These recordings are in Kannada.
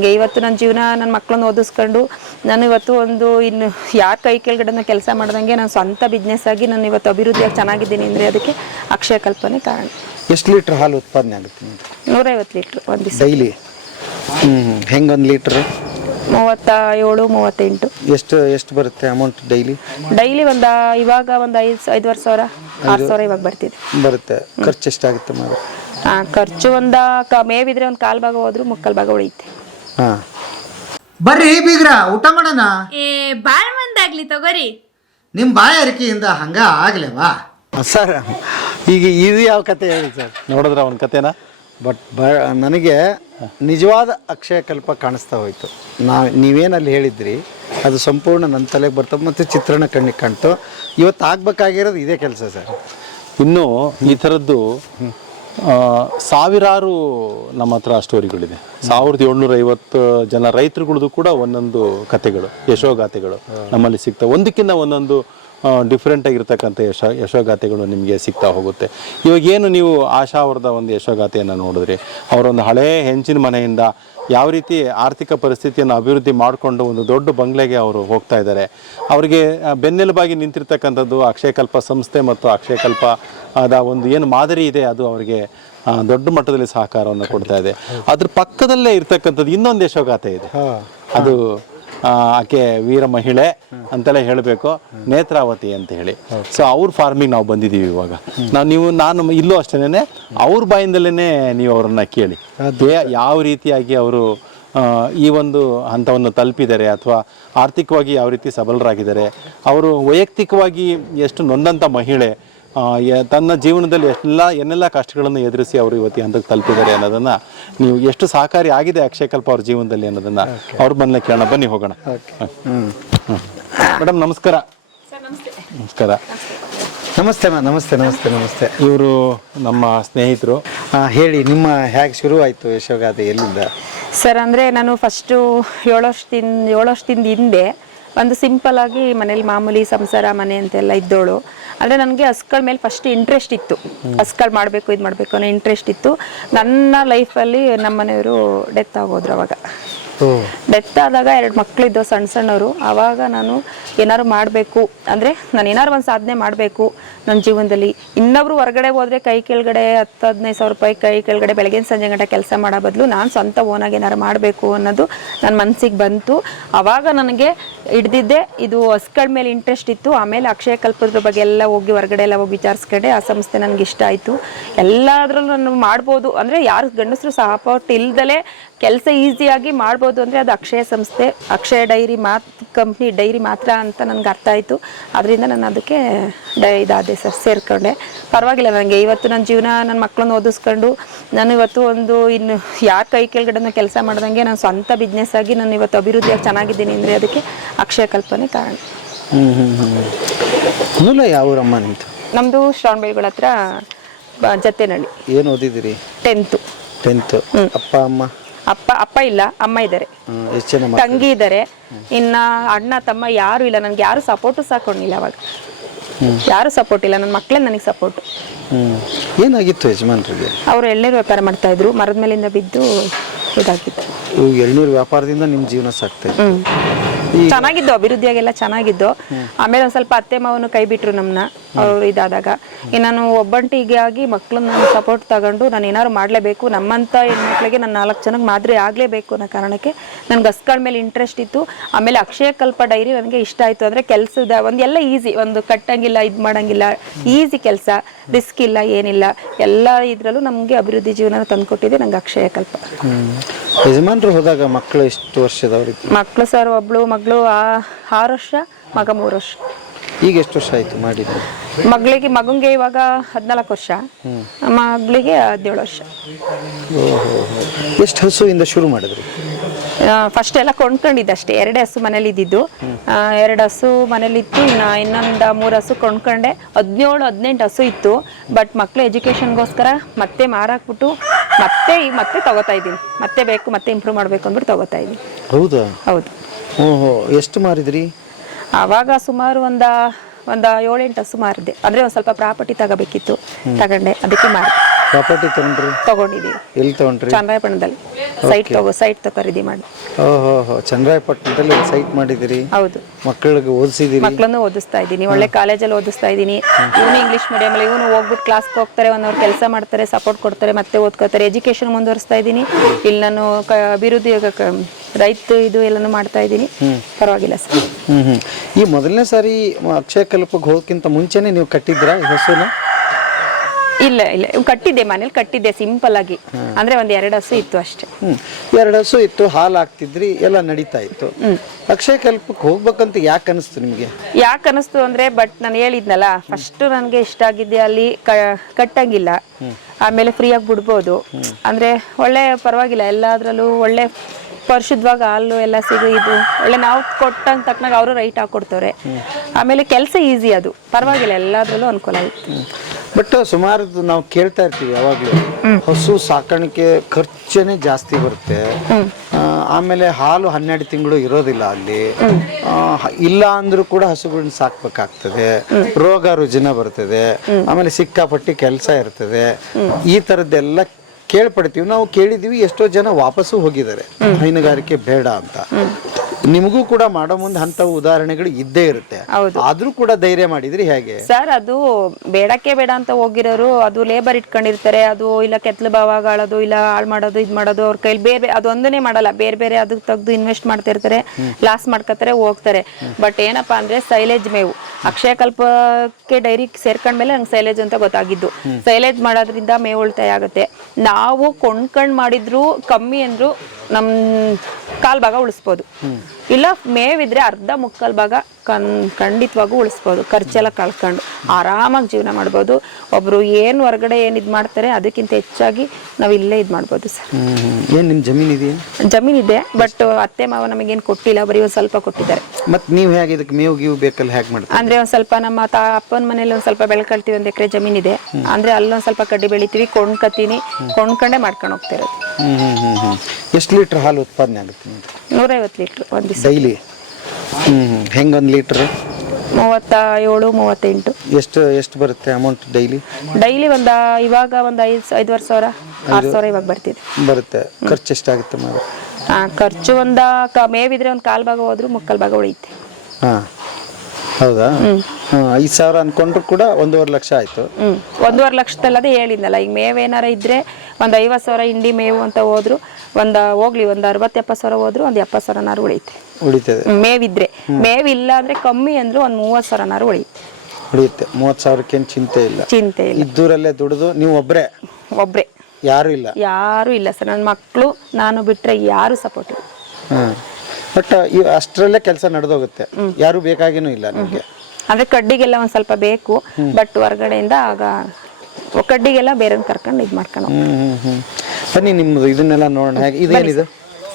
ಇವತ್ತು ನನ್ನ ಜೀವನ ನನ್ನ ಮಕ್ಕಳನ್ನ ಓದಿಸ್ಕೊಂಡು ನಾನು ಇವತ್ತು ಒಂದು ಇನ್ನು ಯಾರ ಕೈ ಕೆಳಗಡೆ ಕೆಲಸ ಮಾಡ್ದಂಗೆ ನಾನು ಸ್ವಂತ ಬಿಸ್ನೆಸ್ ಆಗಿ ನಾನು ಇವತ್ತು ಅಭಿವೃದ್ಧಿಯಾಗಿ ಚೆನ್ನಾಗಿದ್ದೀನಿ ಅಂದರೆ ಅದಕ್ಕೆ ಅಕ್ಷಯ ಕಲ್ಪನೆ ಕಾರಣ. ಎಷ್ಟು ಲೀಟ್ರ್ ಹಾಲು ಉತ್ಪಾದನೆ ಆಗುತ್ತೆ? 150 ಲೀಟ್ರ್ ಒಂದು ದಿವಸ ಡೈಲಿ. ಹೆಂಗೆ ಒಂದು ಲೀಟ್ರ್? 37-38. ಎಷ್ಟು ಬರುತ್ತೆ ಅಮೌಂಟ್ ಡೈಲಿ? ಡೈಲಿ ಇವಾಗ ಒಂದು 5-6 ಸಾವಿರ 6 ಸಾವಿರ ಇವಾಗ ಬರ್ತಿದೆ. ಬರುತ್ತೆ. ಖರ್ಚು ಎಷ್ಟಾಗುತ್ತೆ ಮಾಡ? ಖರ್ಚು ಮೇವಿದ್ರೆ ಒಂದು 1/4 ಭಾಗ ಹೋದ್ರು 3/4 ಭಾಗ ಉಳಿಯುತ್ತೆ. ಹಾಂ, ಬರ್ರಿ ಬೀಗ್ರ ಊಟ ಮಾಡೋಣ. ಬಾಳ್ ಮಂದಾಗ್ಲಿ ತಗೋರಿ. ನಿಮ್ಮ ಬಾಯಾರಿಕೆಯಿಂದ ಹಂಗ ಆಗ್ಲೇವಾ ಸರ್? ಈಗ ಇದು ಯಾವ ಕತೆ ಹೇಳಿ ಸರ್? ನೋಡಿದ್ರ ಒಂದು ಕತೆನ? ಬಟ್ ನನಗೆ ನಿಜವಾದ ಅಕ್ಷಯ ಕಲ್ಪ ಕಾಣಿಸ್ತಾ ಹೋಯಿತು. ನೀವೇನಲ್ಲಿ ಹೇಳಿದ್ರಿ ಅದು ಸಂಪೂರ್ಣ ನನ್ನ ತಲೆಗೆ ಬರ್ತದೆ ಮತ್ತು ಚಿತ್ರಣ ಕಣ್ಣಿಗೆ ಕಾಣ್ತು. ಇವತ್ತು ಆಗ್ಬೇಕಾಗಿರೋದು ಇದೇ ಕೆಲಸ ಸರ್. ಇನ್ನು ಈ ಥರದ್ದು ಸಾವಿರಾರು ನಮ್ಮ ಹತ್ರ ಸ್ಟೋರಿಗಳಿದೆ. 1750 ಜನ ರೈತರುಗಳದ್ದು ಕೂಡ ಒಂದೊಂದು ಕತೆಗಳು, ಯಶೋಗಾಥೆಗಳು ನಮ್ಮಲ್ಲಿ ಸಿಗ್ತವೆ. ಒಂದಕ್ಕಿಂತ ಒಂದೊಂದು ಡಿಫ್ರೆಂಟ್ ಆಗಿರ್ತಕ್ಕಂಥ ಯಶೋಗಾಥೆಗಳು ನಿಮಗೆ ಸಿಗ್ತಾ ಹೋಗುತ್ತೆ. ಇವಾಗ ಏನು ನೀವು ಆಶಾ ಅವ್ರದ ಒಂದು ಯಶೋಗಾಥೆಯನ್ನು ನೋಡಿದ್ರಿ. ಅವರೊಂದು ಹಳೇ ಹೆಂಚಿನ ಮನೆಯಿಂದ ಯಾವ ರೀತಿ ಆರ್ಥಿಕ ಪರಿಸ್ಥಿತಿಯನ್ನು ಅಭಿವೃದ್ಧಿ ಮಾಡಿಕೊಂಡು ಒಂದು ದೊಡ್ಡ ಬಂಗ್ಲೆಗೆ ಅವರು ಹೋಗ್ತಾ ಇದ್ದಾರೆ. ಅವರಿಗೆ ಬೆನ್ನೆಲುಬಾಗಿ ನಿಂತಿರ್ತಕ್ಕಂಥದ್ದು ಅಕ್ಷಯಕಲ್ಪ ಸಂಸ್ಥೆ ಮತ್ತು ಅಕ್ಷಯಕಲ್ಪ ಅದ ಒಂದು ಏನು ಮಾದರಿ ಇದೆ ಅದು ಅವರಿಗೆ ದೊಡ್ಡ ಮಟ್ಟದಲ್ಲಿ ಸಹಕಾರವನ್ನು ಕೊಡ್ತಾ ಇದೆ. ಅದ್ರ ಪಕ್ಕದಲ್ಲೇ ಇರ್ತಕ್ಕಂಥದ್ದು ಇನ್ನೊಂದು ಯಶೋಗಾಥೆ ಇದೆ. ಅದು ಆಕೆ ವೀರ ಮಹಿಳೆ ಅಂತೆಲ್ಲ ಹೇಳಬೇಕು, ನೇತ್ರಾವತಿ ಅಂತ ಹೇಳಿ. ಸೊ ಅವ್ರ ಫಾರ್ಮಿಗೆ ನಾವು ಬಂದಿದ್ದೀವಿ ಇವಾಗ. ನಾನು ಇಲ್ಲೂ ಅಷ್ಟೇನೆ ಅವ್ರ ಬಾಯಿಂದಲೇ ನೀವು ಅವ್ರನ್ನ ಕೇಳಿ ಯಾವ ರೀತಿಯಾಗಿ ಅವರು ಈ ಒಂದು ಹಂತವನ್ನು ತಲುಪಿದ್ದಾರೆ ಅಥವಾ ಆರ್ಥಿಕವಾಗಿ ಯಾವ ರೀತಿ ಸಬಲರಾಗಿದ್ದಾರೆ. ಅವರು ವೈಯಕ್ತಿಕವಾಗಿ ಎಷ್ಟು ನೊಂದಂಥ ಮಹಿಳೆ, ತನ್ನ ಜೀವನದಲ್ಲಿ ಏನೆಲ್ಲ ಕಷ್ಟಗಳನ್ನು ಎದುರಿಸಿ ಅವರು ಇವತ್ತು ಹಂತಕ್ಕೆ ತಲುಪಿದ್ದಾರೆ ಅನ್ನೋದನ್ನು ನೀವು ಎಷ್ಟು ಸಹಕಾರಿ ಆಗಿದೆ ಅಕ್ಷಯಕಲ್ಪ ಅವ್ರ ಜೀವನದಲ್ಲಿ ಅನ್ನೋದನ್ನು ಅವ್ರ ಬಂದಲೇ ಕೇಳೋಣ. ಬನ್ನಿ ಹೋಗೋಣ. ಮೇಡಮ್ ನಮಸ್ಕಾರ. ನಮಸ್ಕಾರ. ನಮಸ್ತೆ ನಮಸ್ತೆ ನಮಸ್ತೆ ನಮಸ್ತೆ. ಇವರು ನಮ್ಮ ಸ್ನೇಹಿತರು. ಹೇಳಿ, ನಿಮ್ಮ ಹೇಗೆ ಶುರು ಆಯಿತು ಯಶೋಗಾಥೆ? ಎಲ್ಲಿಂದ ಸರ್? ಅಂದರೆ ನಾನು ಫಸ್ಟು 7 ವರ್ಷದಿಂದ ಹಿಂದೆ ಒಂದು ಸಿಂಪಲ್ ಆಗಿ ಮನೇಲಿ ಮಾಮೂಲಿ ಸಂಸಾರ ಮನೆ ಅಂತೆಲ್ಲ ಇದ್ದೋಳು. ಅಂದರೆ ನನಗೆ ಹಸುಗಳ ಮೇಲೆ ಫಸ್ಟ್ ಇಂಟ್ರೆಸ್ಟ್ ಇತ್ತು. ಹಸುಗಳು ಮಾಡಬೇಕು, ಇದು ಮಾಡಬೇಕು ಅನ್ನೋ ಇಂಟ್ರೆಸ್ಟ್ ಇತ್ತು. ನನ್ನ ಲೈಫಲ್ಲಿ ನಮ್ಮ ಮನೆಯವರು ಡೆತ್ ಆಗೋದ್ರು. ಅವಾಗ ಡೆತ್ ಆದಾಗ 2 ಮಕ್ಕಳಿದ್ದವು ಸಣ್ಣ ಸಣ್ಣವರು. ಆವಾಗ ನಾನು ಏನಾದ್ರು ಮಾಡಬೇಕು ಅಂದರೆ ನಾನು ಏನಾದ್ರು ಒಂದು ಸಾಧನೆ ಮಾಡಬೇಕು ನನ್ನ ಜೀವನದಲ್ಲಿ. ಇನ್ನೊಬ್ರು ಹೊರಗಡೆ ಹೋದರೆ ಕೈ ಕೆಳಗಡೆ 10-15 ಸಾವಿರ ರೂಪಾಯಿ ಕೈ ಕೆಳಗಡೆ ಬೆಳಗ್ಗೆ ಸಂಜೆ ಗಂಟೆ ಕೆಲಸ ಮಾಡೋ ಬದಲು ನಾನು ಸ್ವಂತ ಓನಾಗಿ ಏನಾರು ಮಾಡಬೇಕು ಅನ್ನೋದು ನನ್ನ ಮನಸ್ಸಿಗೆ ಬಂತು. ಆವಾಗ ನನಗೆ ಹಿಡ್ದಿದ್ದೆ ಇದು ಹಸುಗಳ ಮೇಲೆ ಇಂಟ್ರೆಸ್ಟ್ ಇತ್ತು. ಆಮೇಲೆ ಅಕ್ಷಯ ಕಲ್ಪದ್ರ ಬಗ್ಗೆ ಎಲ್ಲ ಹೋಗಿ ಹೊರಗಡೆ ಎಲ್ಲ ಹೋಗಿ ವಿಚಾರಿಸ್ಕೊಂಡೆ. ಆ ಸಂಸ್ಥೆ ನನಗೆ ಇಷ್ಟ ಆಯಿತು. ಎಲ್ಲದರಲ್ಲೂ ನಾನು ಮಾಡ್ಬೋದು ಅಂದರೆ ಯಾರು ಗಂಡಸರು ಸಪೋರ್ಟ್ ಇಲ್ದಲೇ ಕೆಲಸ ಈಸಿಯಾಗಿ ಮಾಡ್ಬೋದು ಅಂದರೆ ಅದು ಅಕ್ಷಯ ಸಂಸ್ಥೆ, ಅಕ್ಷಯ ಡೈರಿ ಕಂಪ್ನಿ ಡೈರಿ ಮಾತ್ರ ಅಂತ ನನಗೆ ಅರ್ಥ ಆಯಿತು. ಅದರಿಂದ ನಾನು ಅದಕ್ಕೆ ಇದಾದೆ ಸರ್, ಸೇರಿಕೊಂಡೆ. ಪರವಾಗಿಲ್ಲ, ನನಗೆ ಇವತ್ತು ನನ್ನ ಜೀವನ ನನ್ನ ಮಕ್ಕಳನ್ನ ಓದಿಸ್ಕೊಂಡು ನಾನು ಇವತ್ತು ಒಂದು ಇನ್ನು ಯಾರ ಕೈ ಕೆಳಗಡೆ ಕೆಲಸ ಮಾಡ್ದಂಗೆ ನಾನು ಸ್ವಂತ ಬಿಸ್ನೆಸ್ ಆಗಿ ನಾನು ಇವತ್ತು ಅಭಿವೃದ್ಧಿಯಾಗಿ ಚೆನ್ನಾಗಿದ್ದೀನಿ ಅಂದರೆ ಅದಕ್ಕೆ ಅಕ್ಷಯ ಕಲ್ಪನೆ ಕಾರಣ. ಮೂಲ ಯಾವ ಊರಮ್ಮ ನಿಮ್ದು? ನಮ್ಮದು ಶ್ರವಣಬೆಳಗೊಳ ಹತ್ರ ಜತ್ತೇನಹಳ್ಳಿ. ಏನು ಓದಿದ್ದೀರಿ? 10th. ಅಪ್ಪ ಅಮ್ಮ? ಅಪ್ಪ ಇಲ್ಲ, ಅಮ್ಮ ಇದ್ದಾರೆ, ಎಷ್ಟು ಜನ? ತಂಗಿ ಇದ್ದಾರೆ. ಇನ್ನ ಅಣ್ಣ ತಮ್ಮ ಯಾರು ಇಲ್ಲ. ನನಗೆ ಯಾರು ಸಪೋರ್ಟು ಸಾಕೊಂಡಿಲ್ಲ. ಅವಾಗ ಯಾರು ಸಪೋರ್ಟ್ ಇಲ್ಲ, ನನ್ನ ಮಕ್ಕಳೇ ನನಗೆ ಸಪೋರ್ಟ್. ಏನಾಗಿತ್ತು ಯಜಮಾನ್ರಿಗೆ? ಅವರು ಎಳ್ನೀರು ವ್ಯಾಪಾರ ಮಾಡ್ತಾ ಇದ್ರು. ಮರದ ಮೇಲಿಂದ ಬಿದ್ದು ಇದಾಗಿತ್ತು. ಎಳ್ನೀರು ವ್ಯಾಪಾರದಿಂದ ನಿಮ್ಮ ಜೀವನ ಸಾಕ್ತಾ ಇತ್ತು? ಚೆನ್ನಾಗಿದ್ದು, ಅಭಿವೃದ್ಧಿಯಾಗೆಲ್ಲ ಚೆನ್ನಾಗಿದ್ದು. ಆಮೇಲೆ ಒಂದು ಸ್ವಲ್ಪ ಅತ್ತೆ ಮಾವನು ಕೈ ಬಿಟ್ರು ನಮ್ಮನ್ನ ಅವರು ಇದಾದಾಗ. ನಾನು ಒಬ್ಬಂಟಿಗೆ ಆಗಿ ಮಕ್ಕಳನ್ನ ಸಪೋರ್ಟ್ ತಗೊಂಡು ನಾನು ಏನಾದ್ರು ಮಾಡಲೇಬೇಕು, ನಮ್ಮಂಥ ಹೆಣ್ಮಕ್ಳಿಗೆ ನಾನು 4 ಜನಕ್ಕೆ ಮಾದರಿ ಆಗಲೇಬೇಕು ಅನ್ನೋ ಕಾರಣಕ್ಕೆ ನನಗೆ ಹಸುಗಳ ಮೇಲೆ ಇಂಟ್ರೆಸ್ಟ್ ಇತ್ತು. ಆಮೇಲೆ ಅಕ್ಷಯ ಕಲ್ಪ ಡೈರಿ ನನಗೆ ಇಷ್ಟ ಆಯಿತು. ಅಂದರೆ ಕೆಲಸದ ಎಲ್ಲ ಈಸಿ, ಒಂದು ಕಟ್ಟಂಗಿಲ್ಲ, ಇದು ಮಾಡೋಂಗಿಲ್ಲ, ಈಸಿ ಕೆಲಸ, ರಿಸ್ಕ್ ಇಲ್ಲ, ಏನಿಲ್ಲ. ಎಲ್ಲ ಇದರಲ್ಲೂ ನಮಗೆ ಅಭಿವೃದ್ಧಿ ಜೀವನ ತಂದುಕೊಟ್ಟಿದೆ ನನಗೆ ಅಕ್ಷಯ ಕಲ್ಪ. ಯಜಮಾನ್ರು ಹೋದಾಗ ಮಕ್ಕಳು ಎಷ್ಟು ವರ್ಷದವ್ರು? ಮಕ್ಕಳು ಸರ್, ಮಗಳು 6 ವರ್ಷ, ಮಗ 3 ವರ್ಷ. ಈಗ ಎಷ್ಟು ವರ್ಷ ಆಯಿತು ಮಾಡಿದ್ರೆ? ಮಗನಿಗೆ ಇವಾಗ 14 ವರ್ಷ, ಮಗಳಿಗೆ 17 ವರ್ಷ. ಎಷ್ಟು ಹಸುವಿಂದ ಶುರು ಮಾಡಿದ್ರಿ? ಫಸ್ಟ್ ಎಲ್ಲ ಕೊಂಡ್ಕೊಂಡಿದ್ದೆ ಅಷ್ಟೇ. 2 ಹಸು ಮನೇಲಿ ಇದ್ದಿದ್ದು. 2 ಹಸು ಮನೇಲಿತ್ತು. ಇನ್ನೊಂದು 3 ಹಸು ಕೊಂಡ್ಕೊಂಡೆ. 17-18 ಹಸು ಇತ್ತು. ಬಟ್ ಮಕ್ಕಳು ಎಜುಕೇಷನ್ಗೋಸ್ಕರ ಮತ್ತೆ ಮಾರಾಕ್ಬಿಟ್ಟು ಮತ್ತೆ ತಗೋತಾ ಇದ್ದೀನಿ. ಮತ್ತೆ ಬೇಕು, ಮತ್ತೆ ಇಂಪ್ರೂವ್ ಮಾಡಬೇಕು ಅಂದ್ಬಿಟ್ಟು ತಗೋತಾ ಇದ್ದೀನಿ. ಹೌದಾ? ಹೌದು. ಎಷ್ಟು ಮಾರಿದ್ರಿ? ಆವಾಗ ಸುಮಾರು ಒಂದು 7-8 ಹಸು ಮಾರಿದೆ. ಅಂದರೆ ಒಂದು ಸ್ವಲ್ಪ ಪ್ರಾಪರ್ಟಿ ತಗೋಬೇಕಿತ್ತು, ತಗೊಂಡೆ, ಅದಕ್ಕೆ ಮಾರಿದೆ. ಪ್ರಾಪರ್ಟಿ ತಗೊಂಡಿದ್ದೀವಿ. ಎಲ್ಲಿ ತಗೊಂಡ್ರಿ? ಚನ್ನರಾಯಪಟ್ಟಣದಲ್ಲಿ. ಸೈಟ್ ಖರೀದಿ ಮಾಡಿ. ಓಹೋ, ಚನ್ನರಾಯಪಟ್ಟಣದಲ್ಲಿ ಒಂದು ಸೈಟ್ ಮಾಡಿದಿರಿ. ಹೌದು, ಮಕ್ಕಳಿಗೆ ಓದಿಸಿದಿರಿ. ಮಕ್ಕಳನ್ನು ಓದಿಸ್ತಾ ಇದ್ದೀನಿ, ಒಳ್ಳೆ ಕಾಲೇಜಲ್ಲಿ ಓದಿಸ್ತಾ ಇದ್ದೀನಿ. ಇವನು ಇಂಗ್ಲಿಷ್ ಮೀಡಿಯಮಲ್ಲಿ, ಇವನು ಹೋಗ್ಬಿಟ್ಟು ಕ್ಲಾಸ್ಗೆ ಹೋಗ್ತಾರೆ, 1 ಅವರ್ ಕೆಲಸ ಮಾಡ್ತಾರೆ, ಸಪೋರ್ಟ್ ಕೊಡ್ತಾರೆ, ಮತ್ತೆ ಓದ್ಕೋತಾರೆ. ಎಜುಕೇಶನ್ ಮುಂದುವರಿಸ್ತಾ ಇದ್ದೀನಿ. ಇಲ್ಲಿ ನಾನು ಅಭಿವೃದ್ಧಿ ರೈತ ಇದು ಎಲ್ಲಾನು ಮಾಡ್ತಾ ಇದ್ದೀನಿ. ಪರವಾಗಿಲ್ಲ ಸರ್. ಈ ಮೊದಲನೇ ಸಾರಿ ಅಕ್ಷಯ ಕಲ್ಪಕ್ಕೆ ಹೋಗೋಕ್ಕಿಂತ ಮುಂಚೆನೆ ನೀವು ಕಟ್ಟಿದ್ರಾ ಈ ಹಸುನ? ಇಲ್ಲ ಕಟ್ಟಿದ್ದೆ, ಮನೇಲಿ ಕಟ್ಟಿದ್ದೆ ಸಿಂಪಲ್ ಆಗಿ. ಅಂದ್ರೆ 1-2 ಹಸು ಇತ್ತು ಅಷ್ಟೇ. 2 ಹಸು ಇತ್ತು, ಹಾಲು ಹಾಕ್ತಿದ್ರಿ, ಎಲ್ಲ ನಡೀತಾ ಇತ್ತು. ಅಕ್ಷಯ ಕಲ್ಪಕ್ಕೆ ಹೋಗ್ಬೇಕಂತ ಯಾಕೆ ಅನಿಸ್ತು ನಿಮ್ಗೆ? ಯಾಕೆ ಅನಿಸ್ತು ಅಂದ್ರೆ, ಬಟ್ ನಾನು ಹೇಳಿದ್ನಲ್ಲ, ಫಸ್ಟ್ ನನಗೆ ಇಷ್ಟ ಆಗಿದ್ದೆ ಅಲ್ಲಿ ಕಟ್ಟಂಗಿಲ್ಲ, ಆಮೇಲೆ ಫ್ರೀಯಾಗಿ ಬಿಡ್ಬೋದು. ಅಂದ್ರೆ ಒಳ್ಳೆ ಪರವಾಗಿಲ್ಲ, ಎಲ್ಲಾದ್ರಲ್ಲೂ ಒಳ್ಳೆ ಪರಿಶುದ್ಧವಾಗಿ ಹಾಲು ಎಲ್ಲ ಇದು ಒಳ್ಳೆ ನಾವು ಕೊಟ್ಟಂಗೆ ತಕ್ಕನಾಗ ಅವರು ರೈಟ್ ಹಾಕೊಡ್ತವ್ರೆ. ಆಮೇಲೆ ಕೆಲಸ ಈಸಿ, ಅದು ಪರವಾಗಿಲ್ಲ, ಎಲ್ಲಾದ್ರಲ್ಲೂ ಅನುಕೂಲ ಆಯ್ತು. ಬಟ್ ಸುಮಾರು ನಾವು ಕೇಳ್ತಾ ಇರ್ತೀವಿ ಯಾವಾಗಲೂ, ಹಸು ಸಾಕಾಣಿಕೆ ಖರ್ಚೇನೆ ಜಾಸ್ತಿ ಬರುತ್ತೆ. ಆಮೇಲೆ ಹಾಲು 12 ತಿಂಗಳು ಇರೋದಿಲ್ಲ ಅಲ್ಲಿ. ಇಲ್ಲ ಅಂದ್ರೂ ಕೂಡ ಹಸುಗಳನ್ನ ಸಾಕ್ಬೇಕಾಗ್ತದೆ, ರೋಗ ರುಜಿನ ಬರ್ತದೆ, ಆಮೇಲೆ ಸಿಕ್ಕಾಪಟ್ಟಿ ಕೆಲಸ ಇರ್ತದೆ. ಈ ಥರದ್ದೆಲ್ಲ ಕೇಳ್ಪಡ್ತೀವಿ. ನಾವು ಕೇಳಿದೀವಿ, ಎಷ್ಟೋ ಜನ ವಾಪಸ್ಸು ಹೋಗಿದ್ದಾರೆ ಹೈನುಗಾರಿಕೆ ಬೇಡ ಅಂತ. ನಿಮಗೂ ಕೂಡ ಮಾಡೋ ಮುಂದೆ ಅಂತ ಉದಾಹರಣೆಗಳು ಇದ್ದೇ ಇರುತ್ತೆ. ಆದ್ರೂ ಕೂಡ ಧೈರ್ಯ ಮಾಡಿದ್ರಿ ಹೇಗೆ ಸರ್? ಅದು ಬೇಡಕ್ಕೆ ಬೇಡ ಅಂತ ಹೋಗಿರೋರು, ಅದು ಲೇಬರ್ ಇಟ್ಕೊಂಡಿರ್ತಾರೆ, ಅದು ಇಲ್ಲ ಕೆತ್ತಲು ಭಾವಗಳದು, ಇಲ್ಲ ಹಾಳು ಮಾಡೋದು, ಇದು ಮಾಡೋದು, ಅವ್ರ ಕೈಲಿ ಬೇರೆ ಅದೊಂದನೇ ಮಾಡಲ್ಲ, ಬೇರೆ ಅದಕ್ಕೆ ತೆಗೆದು ಇನ್ವೆಸ್ಟ್ ಮಾಡ್ತಾ ಇರ್ತಾರೆ, ಲಾಸ್ ಮಾಡ್ಕೊತಾರೆ, ಹೋಗ್ತಾರೆ. ಬಟ್ ಏನಪ್ಪಾ ಅಂದ್ರೆ ಸೈಲೇಜ್ ಮೇವು, ಅಕ್ಷಯ ಕಲ್ಪಕ್ಕೆ ಡೈರಿ ಸೇರ್ಕೊಂಡ್ಮೇಲೆ ನಂಗೆ ಸೈಲೇಜ್ ಅಂತ ಗೊತ್ತಾಗಿದ್ದು. ಸೈಲೇಜ್ ಮಾಡೋದ್ರಿಂದ ಮೇವು ಉಳಿತಾಯ ಆಗುತ್ತೆ. ನಾವು ಕೊಂಡ್ಕೊಂಡ್ ಮಾಡಿದ್ರು ಕಮ್ಮಿ ಅಂದ್ರು ನಮ್ 1/4 ಭಾಗ ಉಳಿಸ್ಬೋದು. ಇಲ್ಲ ಮೇವಿದ್ರೆ 1/2-3 ಭಾಗ ಖಂಡಿತವಾಗೂ ಉಳಿಸ್ಬೋದು. ಖರ್ಚೆಲ್ಲ ಕಳ್ಕೊಂಡು ಆರಾಮಾಗಿ ಜೀವನ ಮಾಡ್ಬೋದು. ಒಬ್ರು ಏನು ಹೊರಗಡೆ ಏನು ಇದು ಮಾಡ್ತಾರೆ ಅದಕ್ಕಿಂತ ಹೆಚ್ಚಾಗಿ ನಾವು ಇಲ್ಲೇ ಇದು ಮಾಡ್ಬೋದು ಸರ್. ಏನು ನಿಮ್ಮ ಜಮೀನು ಇದೆಯಾ? ಜಮೀನಿದೆ, ಬಟ್ ಅತ್ತೆ ಮಾವ ನಮಗೇನು ಕೊಟ್ಟಿಲ್ಲ, ಬರೀ ಒಂದು ಸ್ವಲ್ಪ ಕೊಟ್ಟಿದ್ದಾರೆ. ಮತ್ತೆ ನೀವು ಹೇಗೆ ಇದಕ್ಕೆ ಮೇವು ಗೀವು ಬೇಕಲ್ಲ, ಹೇಗೆ ಮಾಡ್ತೀವಿ? ಅಂದ್ರೆ ಒಂದು ಸ್ವಲ್ಪ ನಮ್ಮ ಅಪ್ಪನ ಮನೇಲಿ ಒಂದು ಸ್ವಲ್ಪ ಬೆಳ್ಕೊಳ್ತೀವಿ, 1 ಎಕರೆ ಜಮೀನಿದೆ. ಅಂದ್ರೆ ಅಲ್ಲೊಂದು ಸ್ವಲ್ಪ ಕಡ್ಡಿ ಬೆಳಿತೀವಿ, ಕೊಂಡ್ಕೊಂಡೇ ಮಾಡ್ಕೊಂಡು ಹೋಗ್ತಾ ಇರೋದು. ಎಷ್ಟು ಲೀಟರ್ ಹಾಲು ಉತ್ಪಾದನೆ ಆಗುತ್ತೆ? 150 ಲೀಟ್ರ್ ಒಂದು ದಿವಸ ಡೈಲಿ. ಹೆಂಗೆ 1 ಲೀಟ್ರ್? 37-38. ಎಷ್ಟು ಬರುತ್ತೆ ಅಮೌಂಟ್ ಡೈಲಿ? ಇವಾಗ ಒಂದು 5-6 ಸಾವಿರ 6 ಸಾವಿರ ಇವಾಗ ಬರ್ತಿದೆ. ಬರುತ್ತೆ. ಖರ್ಚು ಎಷ್ಟಾಗುತ್ತೆ ಮಾಡ? ಖರ್ಚು ಮೇವಿದ್ರೆ 1/4 ಭಾಗ ಹೋದ್ರು 3/4 ಭಾಗ ಉಳಿಯುತ್ತೆ. ಹೌದಾ? 5,000 ಅನ್ಕೊಂಡ್ರು ಕೂಡ 1.5 ಲಕ್ಷ ಆಯ್ತು. 1.5 ಲಕ್ಷದಲ್ಲದೆ ಹೇಳಿದ್ನಲ್ಲ, ಈಗ ಮೇವೇನಾರ ಇದ್ರೆ ಒಂದು 50,000 ಇಂಡಿ ಮೇವು ಅಂತ ಹೋದ್ರು, ಹೋಗ್ಲಿ ಒಂದು 60-70 ಸಾವಿರ ಹೋದ್ರು ಒಂದು 70 ಸಾವಿರನಾರು ಉಳಿತದೆ ಮೇವಿದ್ರೆ. ಮೇವಿಲ್ಲ ಅಂದ್ರೆ ಕಮ್ಮಿ ಅಂದ್ರೆ ಒಂದು 30 ಸಾವಿರನಾರು ಉಳಿಯುತ್ತೆ. 30 ಸಾವಿರಕ್ಕೇನು ಚಿಂತೆ ಇಲ್ಲ. ಇದ್ದೂರಲ್ಲೇ ದುಡಿದು ನೀವು ಒಬ್ರೆ? ಯಾರು ಇಲ್ಲ ಸರ್. ನನ್ನ ಮಕ್ಕಳು ನಾನು ಬಿಟ್ರೆ ಯಾರು ಸಪೋರ್ಟ್ ಇಲ್ಲ. ಬಟ್ ಅಷ್ಟರಲ್ಲೇ ಕೆಲಸ ನಡೆದೋಗುತ್ತೆ, ಯಾರು ಬೇಕಾಗೇನೂ ಇಲ್ಲ ನಿಮಗೆ? ಅಂದ್ರೆ ಕಡ್ಡಿಗೆಲ್ಲ ಒಂದ್ ಸ್ವಲ್ಪ ಬೇಕು, ಬಟ್ ಹೊರಗಡೆಯಿಂದ ಆಗ ಕಡ್ಡಿಗೆಲ್ಲ ಬೇರೆ ಕರ್ಕೊಂಡು ಇದು ಮಾಡ್ಕೊಂಡು ಬನ್ನಿ. ನಿಮ್ದು ಇದನ್ನೆಲ್ಲ ನೋಡೋಣ. ಹೇಗೆ ಇದೇನಿದು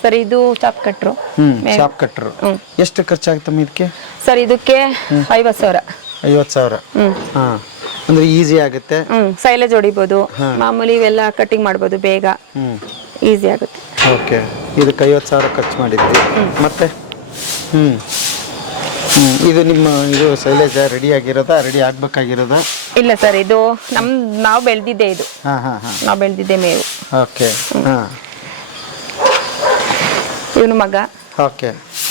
ಸರ್? ಇದು ಚಾಪ್ ಕಟ್ರು. ಎಷ್ಟು ಖರ್ಚಾಗುತ್ತಮ್ಮ ಇದಕ್ಕೆ? ಸರ್ ಇದಕ್ಕೆ 50,000. 50,000. ಅಂದ್ರೆ ಈಸಿ ಆಗುತ್ತೆ. ಸೈಲೇಜ್ ಹೊಡಿಬೋದು, ಮಾಮೂಲಿ ಇವೆಲ್ಲ ಕಟಿಂಗ್ ಮಾಡ್ಬೋದು, ಬೇಗ ಈಸಿ ಆಗುತ್ತೆ. ಓಕೆ. ಇದಕ್ಕೆ 50,000 ಖರ್ಚು ಮಾಡಿದ್ವಿ. ಮತ್ತೆ ಇದು ನಿಮ್ಮ ಸೈಲೇಜ್ ರೆಡಿ ಆಗಿರೋದಾ, ರೆಡಿ ಆಗ್ಬೇಕಾಗಿರೋದಾ? ಇಲ್ಲ ಸರ್, ಇದು ನಾವು ಬೆಳೆದಿದ್ದೆ, ಇದು ನಾವು ಬೆಳೆದಿದ್ದೆ ಮೇವು. ಓಕೆ. ಇವನು ಮಗ. ಓಕೆ.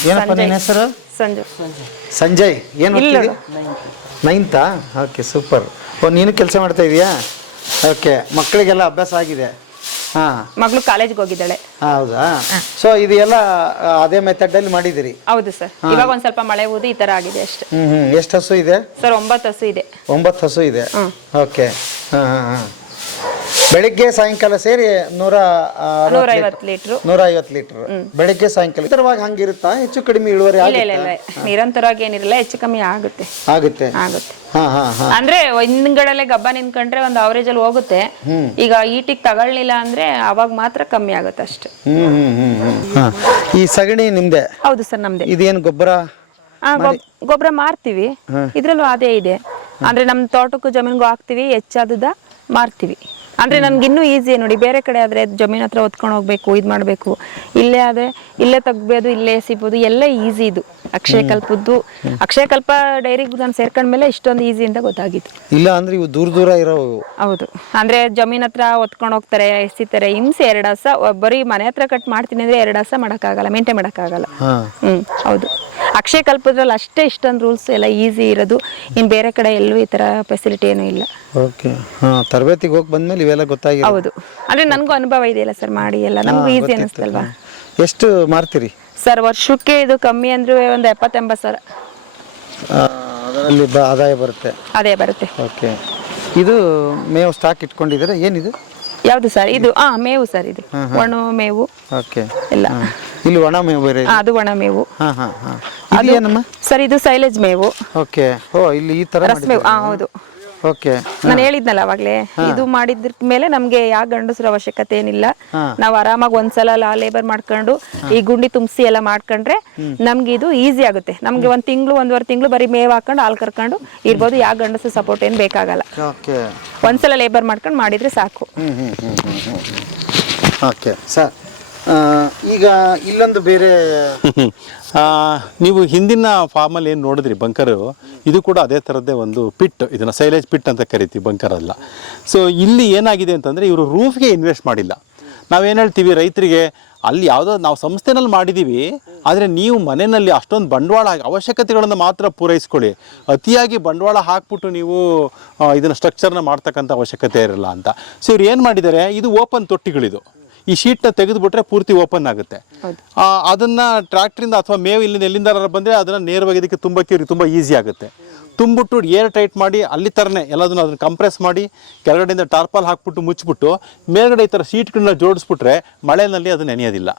ಏನಪ್ಪ ನಿನ್ನ ಹೆಸರು? ಸಂಜಯ್. ಏನು ಓದ್ತಿದ್ದಿ? 9th? Okay, super. ನೀನು ಕೆಲಸ ಮಾಡ್ತಾ ಇದೀಯಾ? ಓಕೆ. ಮಕ್ಕಳಿಗೆಲ್ಲ ಅಭ್ಯಾಸ ಆಗಿದೆ? ಮಗಳು ಕಾಲೇಜ್ಗೆ ಹೋಗಿದ್ದಾಳೆ. ಹೌದಾ? ಸೊ ಇದೆಲ್ಲ ಅದೇ ಮೆಥಡ್ ಅಲ್ಲಿ ಮಾಡಿದಿರಿ? ಹೌದು ಸರ್. ಇವಾಗ ಒಂದ್ ಸ್ವಲ್ಪ ಮಳೆ ಊದಿ ಈ ತರ ಆಗಿದೆ ಅಷ್ಟೇ. ಎಷ್ಟು ಹಸು ಇದೆ ಸರ್? 9 ಹಸು ಇದೆ. 9 ಹಸು ಇದೆ. ಓಕೆ. ಬೆಳಿಗ್ಗೆ ಸಾಯಂಕಾಲ ಸೇರಿ 150 ಲೀಟರ್. 150 ಲೀಟರ್ ಬೆಳಿಗ್ಗೆ ಸಾಯಂಕಾಲ. ನಿರಂತರವಾಗಿ ಹಂಗಿರುತ್ತಾ? ಹೆಚ್ಚು ಕಡಿಮೆ ಇಳುವರಿ? ನಿರಂತರವಾಗಿ ಏನಿರಲ್ಲ, ಹೆಚ್ಚು ಕಮ್ಮಿ ಆಗುತ್ತೆ. ಅಂದ್ರೆ ಹಿಂದ್ಗಡೆ ಗಬ್ಬ ನಿಂತ್ಕೊಂಡ್ರೆ ಒಂದು ಅವರೇಜ್ ಅಲ್ಲಿ ಹೋಗುತ್ತೆ. ಈಗ ಈಟಿಗೆ ತಗೊಳ್ಳಿಲ್ಲ ಅಂದ್ರೆ ಅವಾಗ ಮಾತ್ರ ಕಮ್ಮಿ ಆಗುತ್ತೆ ಅಷ್ಟೇ. ಈ ಸಗಣಿ ನಿಮ್ದೆ? ಹೌದು ಸರ್, ನಮ್ದೆ. ಇದೇನು ಗೊಬ್ಬರ? ಗೊಬ್ಬರ ಮಾರ್ತೀವಿ, ಇದ್ರಲ್ಲೂ ಅದೇ ಇದೆ. ಅಂದ್ರೆ ನಮ್ ತೋಟಕ್ಕೂ ಜಮೀನ್ಗೂ ಹಾಕ್ತಿವಿ, ಹೆಚ್ಚಾದ ಮಾರ್ತೀವಿ. ಅಂದ್ರೆ ನನ್ಗೆ ಇನ್ನೂ ಈಸಿ ನೋಡಿ. ಬೇರೆ ಕಡೆ ಆದ್ರೆ ಜಮೀನ್ ಹತ್ರ ಹೊತ್ಕೊಂಡು ಹೋಗ್ಬೇಕು, ಇದ್ ಮಾಡ್ಬೇಕು. ಇಲ್ಲೇ ಆದ್ರೆ ಇಲ್ಲೇ ತೆಗ್ಬೋದು, ಇಲ್ಲೇ ಸಿಗ್ಬೋದು, ಎಲ್ಲ ಈಸಿ. ಇದು ಅಕ್ಷಯಕಲ್ಪ ಡೈರಿಗೆ ನಾನು ಸೇರ್ಕೊಂಡ್ಮೇಲೆ ಇಷ್ಟೊಂದು ಈಸಿ ಅಂತ ಗೊತ್ತಾಗಿತ್ತು. ಇಲ್ಲ ಅಂದ್ರೆ ಇವು ದೂರ ದೂರ ಇರೋ. ಹೌದು, ಅಂದ್ರೆ ಜಮೀನ್ ಹತ್ರ ಹೊತ್ಕೊಂಡು ಹೋಗ್ತಾರೆ, ಎಸಿತಾರೆ, ಹಿಂಸೆ. 2 ಹಸ ಬರೀ ಮನೆ ಹತ್ರ ಕಟ್ ಮಾಡ್ತೀನಿ ಅಂದ್ರೆ 2 ಹಸ ಮಾಡಕ್ಕಾಗಲ್ಲ, ಮೇಂಟೈನ್ ಮಾಡಕ್ಕಾಗಲ್ಲ. ಹೌದು. ಅಕ್ಷಯಕಲ್ಪದ್ರಲ್ಲಿ ಅಷ್ಟೇ ಇಷ್ಟೊಂದು ರೂಲ್ಸ್ ಎಲ್ಲ ಈಸಿ ಇರೋದು. ಇನ್ ಬೇರೆ ಕಡೆ ಎಲ್ಲೂ ಈ ತರ ಫೆಸಿಲಿಟಿ ಏನೂ ಇಲ್ಲ. ಓಕೆ. ತರಬೇತಿಗೆ ಹೋಗಿ ಬಂದ್ಮೇಲೆ ಇವೆಲ್ಲ ಗೊತ್ತಾಗಿದೆ. ಹೌದು, ಅಂದ್ರೆ ನನಗೂ ಅನುಭವ ಇದೆಯಲ್ಲ ಸರ್, ಮಾಡಿ ಎಲ್ಲ ನಮಗೂ ಈಸಿ ಅನಿಸ್ತಲ್ವಾ. ಎಷ್ಟು ಮಾರ್ತೀರಿ ಸರ್? ವರ್ಷಕ್ಕೆ ಇದು ಕಮ್ಮಿ ಅಂದ್ರೆ ಒಂದು 70-80 ಸಾವಿರ ಅದರಲ್ಲಿ ಆದಾಯ ಬರುತ್ತೆ. ಅದೇ ಬರುತ್ತೆ. ಓಕೆ. ಇದು ಮೇವು ಸ್ಟಾಕ್ ಇಟ್ಕೊಂಡಿದ್ದೀರಾ? ಏನಿದು? ಯಾವುದು ಸರ್? ಇದು ಮೇವು ಸರ್. ಇದು ಒಣ ಮೇವು. ಓಕೆ. ಎಲ್ಲ ಇಲ್ಲಿ ಒಣ ಮೇವು ಬೇರೆ. ಅದು ಒಣ ಮೇವು. ಇದು ಏನಮ್ಮ ಸರ್? ಇದು ಸೈಲೇಜ್ ಮೇವು. ಓಕೆ. ಓ, ಇಲ್ಲಿ ಈ ತರ ರಸಮೇವು. ಹೌದು. ಓಕೆ. ನಾನು ಹೇಳಿದ್ನಲ್ಲ ಅವಾಗ್ಲೇ, ಇದು ಮಾಡಿದ್ರ ಮೇಲೆ ನಮ್ಗೆ ಯಾವ ಗಂಡಸರ ಅವಶ್ಯಕತೆ ಏನಿಲ್ಲ. ನಾವ್ ಆರಾಮಾಗಿ ಒಂದ್ಸಲ ಲೇಬರ್ ಮಾಡ್ಕೊಂಡು ಈ ಗುಂಡಿ ತುಂಬಿಸಿ ಎಲ್ಲ ಮಾಡ್ಕೊಂಡ್ರೆ ನಮ್ಗೆ ಇದು ಈಸಿ ಆಗುತ್ತೆ. ನಮ್ಗೆ 1 ತಿಂಗಳು 1.5 ತಿಂಗಳು ಬರೀ ಮೇವ್ ಹಾಕೊಂಡು ಹಾಲು ಕರ್ಕೊಂಡು ಇರ್ಬೋದು. ಯಾವ ಗಂಡಸರ ಸಪೋರ್ಟ್ ಏನ್ ಬೇಕಾಗಲ್ಲ. ಒಂದ್ಸಲ ಲೇಬರ್ ಮಾಡ್ಕೊಂಡು ಮಾಡಿದ್ರೆ ಸಾಕು. Okay sir. ಈಗ ಇಲ್ಲೊಂದು ಬೇರೆ ನೀವು ಹಿಂದಿನ ಫಾರ್ಮಲ್ಲಿ ಏನು ನೋಡಿದ್ರಿ ಬಂಕರು, ಇದು ಕೂಡ ಅದೇ ಥರದ್ದೇ ಒಂದು ಪಿಟ್. ಇದನ್ನು ಸೈಲೇಜ್ ಪಿಟ್ ಅಂತ ಕರಿತೀವಿ, ಬಂಕರ್ ಅಲ್ಲ. ಸೊ ಇಲ್ಲಿ ಏನಾಗಿದೆ ಅಂತಂದರೆ ಇವರು ರೂಫ್ಗೆ ಇನ್ವೆಸ್ಟ್ ಮಾಡಿಲ್ಲ. ನಾವೇನು ಹೇಳ್ತೀವಿ ರೈತರಿಗೆ, ಅಲ್ಲಿ ಯಾವುದೋ ನಾವು ಸಂಸ್ಥೆನಲ್ಲಿ ಮಾಡಿದ್ದೀವಿ, ಆದರೆ ನೀವು ಮನೆಯಲ್ಲಿ ಅಷ್ಟೊಂದು ಬಂಡವಾಳ ಅವಶ್ಯಕತೆಗಳನ್ನು ಮಾತ್ರ ಪೂರೈಸ್ಕೊಳ್ಳಿ. ಅತಿಯಾಗಿ ಬಂಡವಾಳ ಹಾಕ್ಬಿಟ್ಟು ನೀವು ಇದನ್ನು ಸ್ಟ್ರಕ್ಚರ್ನ ಮಾಡ್ತಕ್ಕಂಥ ಅವಶ್ಯಕತೆ ಇರಲ್ಲ ಅಂತ. ಸೊ ಇವ್ರು ಏನು ಮಾಡಿದ್ದಾರೆ, ಇದು ಓಪನ್ ತೊಟ್ಟಿಗಳಿದು. ಈ ಶೀಟ್ನ ತೆಗೆದುಬಿಟ್ರೆ ಪೂರ್ತಿ ಓಪನ್ ಆಗುತ್ತೆ. ಅದನ್ನು ಟ್ರ್ಯಾಕ್ಟ್ರಿಂದ ಅಥವಾ ಮೇವು ಎಲ್ಲಿಂದ ಬಂದರೆ ಅದನ್ನು ನೇರವಾಗಿ ಇದಕ್ಕೆ ತುಂಬಕ್ಕೆ ತುಂಬ ಈಸಿ ಆಗುತ್ತೆ. ತುಂಬಿಟ್ಟು ಏರ್ ಟೈಟ್ ಮಾಡಿ ಅಲ್ಲಿ ಥರನೇ ಎಲ್ಲದನ್ನು ಅದನ್ನು ಕಂಪ್ರೆಸ್ ಮಾಡಿ ಕೆಳಗಡೆಯಿಂದ ಟಾರ್ಪಾಲ್ ಹಾಕ್ಬಿಟ್ಟು ಮುಚ್ಚಿಬಿಟ್ಟು ಮೇಲ್ಗಡೆ ಈ ಥರ ಶೀಟ್ಗಳನ್ನ ಜೋಡಿಸ್ಬಿಟ್ರೆ ಮಳೆಯಲ್ಲಿ ಅದು ನೆನೆಯೋದಿಲ್ಲ.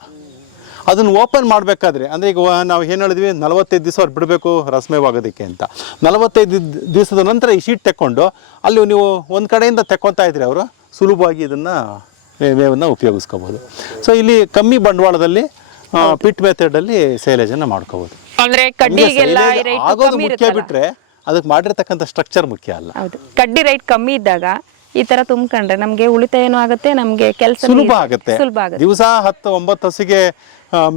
ಅದನ್ನು ಓಪನ್ ಮಾಡಬೇಕಾದ್ರೆ ಅಂದರೆ ಈಗ ನಾವು ಏನು ಹೇಳಿದ್ವಿ, 45 ದಿವಸ ಅವ್ರು ಬಿಡಬೇಕು ರಸಮೇವಾಗೋದಕ್ಕೆ ಅಂತ. 45 ದಿವಸದ ನಂತರ ಈ ಶೀಟ್ ತೆಕ್ಕೊಂಡು ಅಲ್ಲಿ ನೀವು ಒಂದು ಕಡೆಯಿಂದ ತೆಕ್ಕೊತಾ ಇದ್ರಿ, ಅವರು ಸುಲಭವಾಗಿ ಇದನ್ನು ಮೇವನ್ನು ಉಪಯೋಗಿಸ್ಕೋಬಹುದು. ಸೊ ಇಲ್ಲಿ ಕಮ್ಮಿ ಬಂಡವಾಳದಲ್ಲಿ ಪಿಟ್ ಮೆಥಡಲ್ಲಿ ಸೈಲೇಜನ್ನು ಮಾಡ್ಕೋಬಹುದು. ಅಂದ್ರೆ ಕಡ್ಡಿಗೆಲ್ಲ ಆಗೋದು ಮುಖ್ಯ ಬಿಟ್ರೆ ಅದಕ್ಕೆ ಮಾಡಿರ್ತಕ್ಕಂಥ ಸ್ಟ್ರಕ್ಚರ್ ಮುಖ್ಯ ಅಲ್ಲ. ಹೌದು, ಕಡ್ಡಿ ರೈಟ್ ಕಮ್ಮಿ ಇದ್ದಾಗ ಈ ತರ ತುಂಬ್ಕೊಂಡ್ರೆ ನಮ್ಗೆ ಉಳಿತಾಯನೂ ಆಗುತ್ತೆ, ನಮ್ಗೆ ಕೆಲಸ ಸುಲಭ ಆಗುತ್ತೆ. ದಿವಸ 10-9 ಹಸಿಗೆ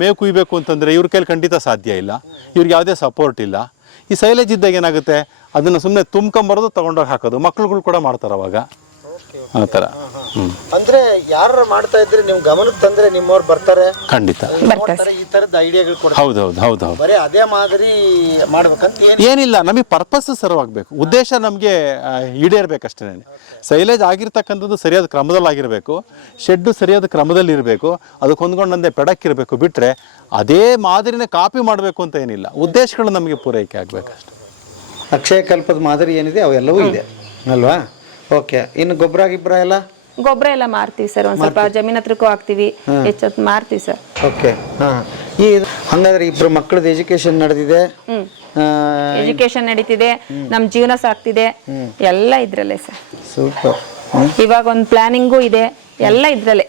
ಮೇವು ಕುಯ್ಬೇಕು ಅಂತಂದ್ರೆ ಇವ್ರ ಕೈಲಿ ಖಂಡಿತ ಸಾಧ್ಯ ಇಲ್ಲ. ಇವ್ರಿಗೆ ಯಾವುದೇ ಸಪೋರ್ಟ್ ಇಲ್ಲ. ಈ ಸೈಲೇಜ್ ಇದ್ದಾಗ ಏನಾಗುತ್ತೆ, ಅದನ್ನ ಸುಮ್ಮನೆ ತುಂಬ್ಕೊಂಬರೋದು ತಗೊಂಡೋಗಿ ಹಾಕೋದು. ಮಕ್ಳುಗಳು ಕೂಡ ಮಾಡ್ತಾರೆ ಅವಾಗ ಆ ಥರ. ಅಂದ್ರೆ ಯಾರು ಮಾಡ್ತಾ ಇದ್ರೆ ನೀವು ಗಮನಕ್ಕೆ ತಂದ್ರೆ ನಿಮ್ಮವ್ರು ಬರ್ತಾರೆ, ಖಂಡಿತ ಈ ತರದ ಐಡಿಯಾಗಳು ಕೊಡ್ತಾರೆ. ಹೌದು. ಬರೀ ಅದೇ ಮಾದರಿ ಮಾಡ್ಬೇಕಂತ ಏನಿಲ್ಲ, ನಮಗೆ ಪರ್ಪಸ್ ಸರ್ವಾಗಬೇಕು, ಉದ್ದೇಶ ನಮಗೆ ಈಡೇರ್ಬೇಕಷ್ಟೇ. ಸೈಲೇಜ್ ಆಗಿರ್ತಕ್ಕಂಥದ್ದು ಸರಿಯಾದ ಕ್ರಮದಲ್ಲಿ ಆಗಿರಬೇಕು, ಶೆಡ್ಡು ಸರಿಯಾದ ಕ್ರಮದಲ್ಲಿ ಇರಬೇಕು, ಅದಕ್ಕೆ ಹೊಂದ್ಕೊಂಡಂತೆ ಪೆಡಕ್ಕಿರಬೇಕು. ಬಿಟ್ಟರೆ ಅದೇ ಮಾದರಿನ ಕಾಪಿ ಮಾಡಬೇಕು ಅಂತ ಏನಿಲ್ಲ, ಉದ್ದೇಶಗಳು ನಮಗೆ ಪೂರೈಕೆ ಆಗಬೇಕಷ್ಟೆ. ಅಕ್ಷಯಕಲ್ಪದ ಮಾದರಿ ಏನಿದೆ ಅವೆಲ್ಲವೂ ಇದೆ ಅಲ್ವಾ? ಓಕೆ. ಇನ್ನು ಗೊಬ್ಬರ ಎಲ್ಲ ಮಾರ್ತೀವಿ ಸರ್. ಒಂದ್ ಸ್ವಲ್ಪ ಜಮೀನ್ ಹತ್ರಕ್ಕೂ ಹಾಕ್ತಿವಿ, ಹೆಚ್ಚೊತ್ತು ಮಾರ್ತೀವಿ ಸರ್. ಓಕೆ. ಹಂಗಾದ್ರೆ ಇಬ್ರು ಮಕ್ಕಳದ ಎಜುಕೇಶನ್ ನಡೆದಿದೆ, ಎಜುಕೇಶನ್ ನಡೀತಿದೆ, ನಮ್ ಜೀವನ ಸಾಕ್ತಿದೆ, ಎಲ್ಲ ಇದ್ರಲ್ಲೇ ಸರ್. ಸೂಪರ್. ಇವಾಗ ಒಂದ್ ಪ್ಲಾನಿಂಗು ಇದೆ, ಎಲ್ಲ ಇದ್ರಲ್ಲೇ.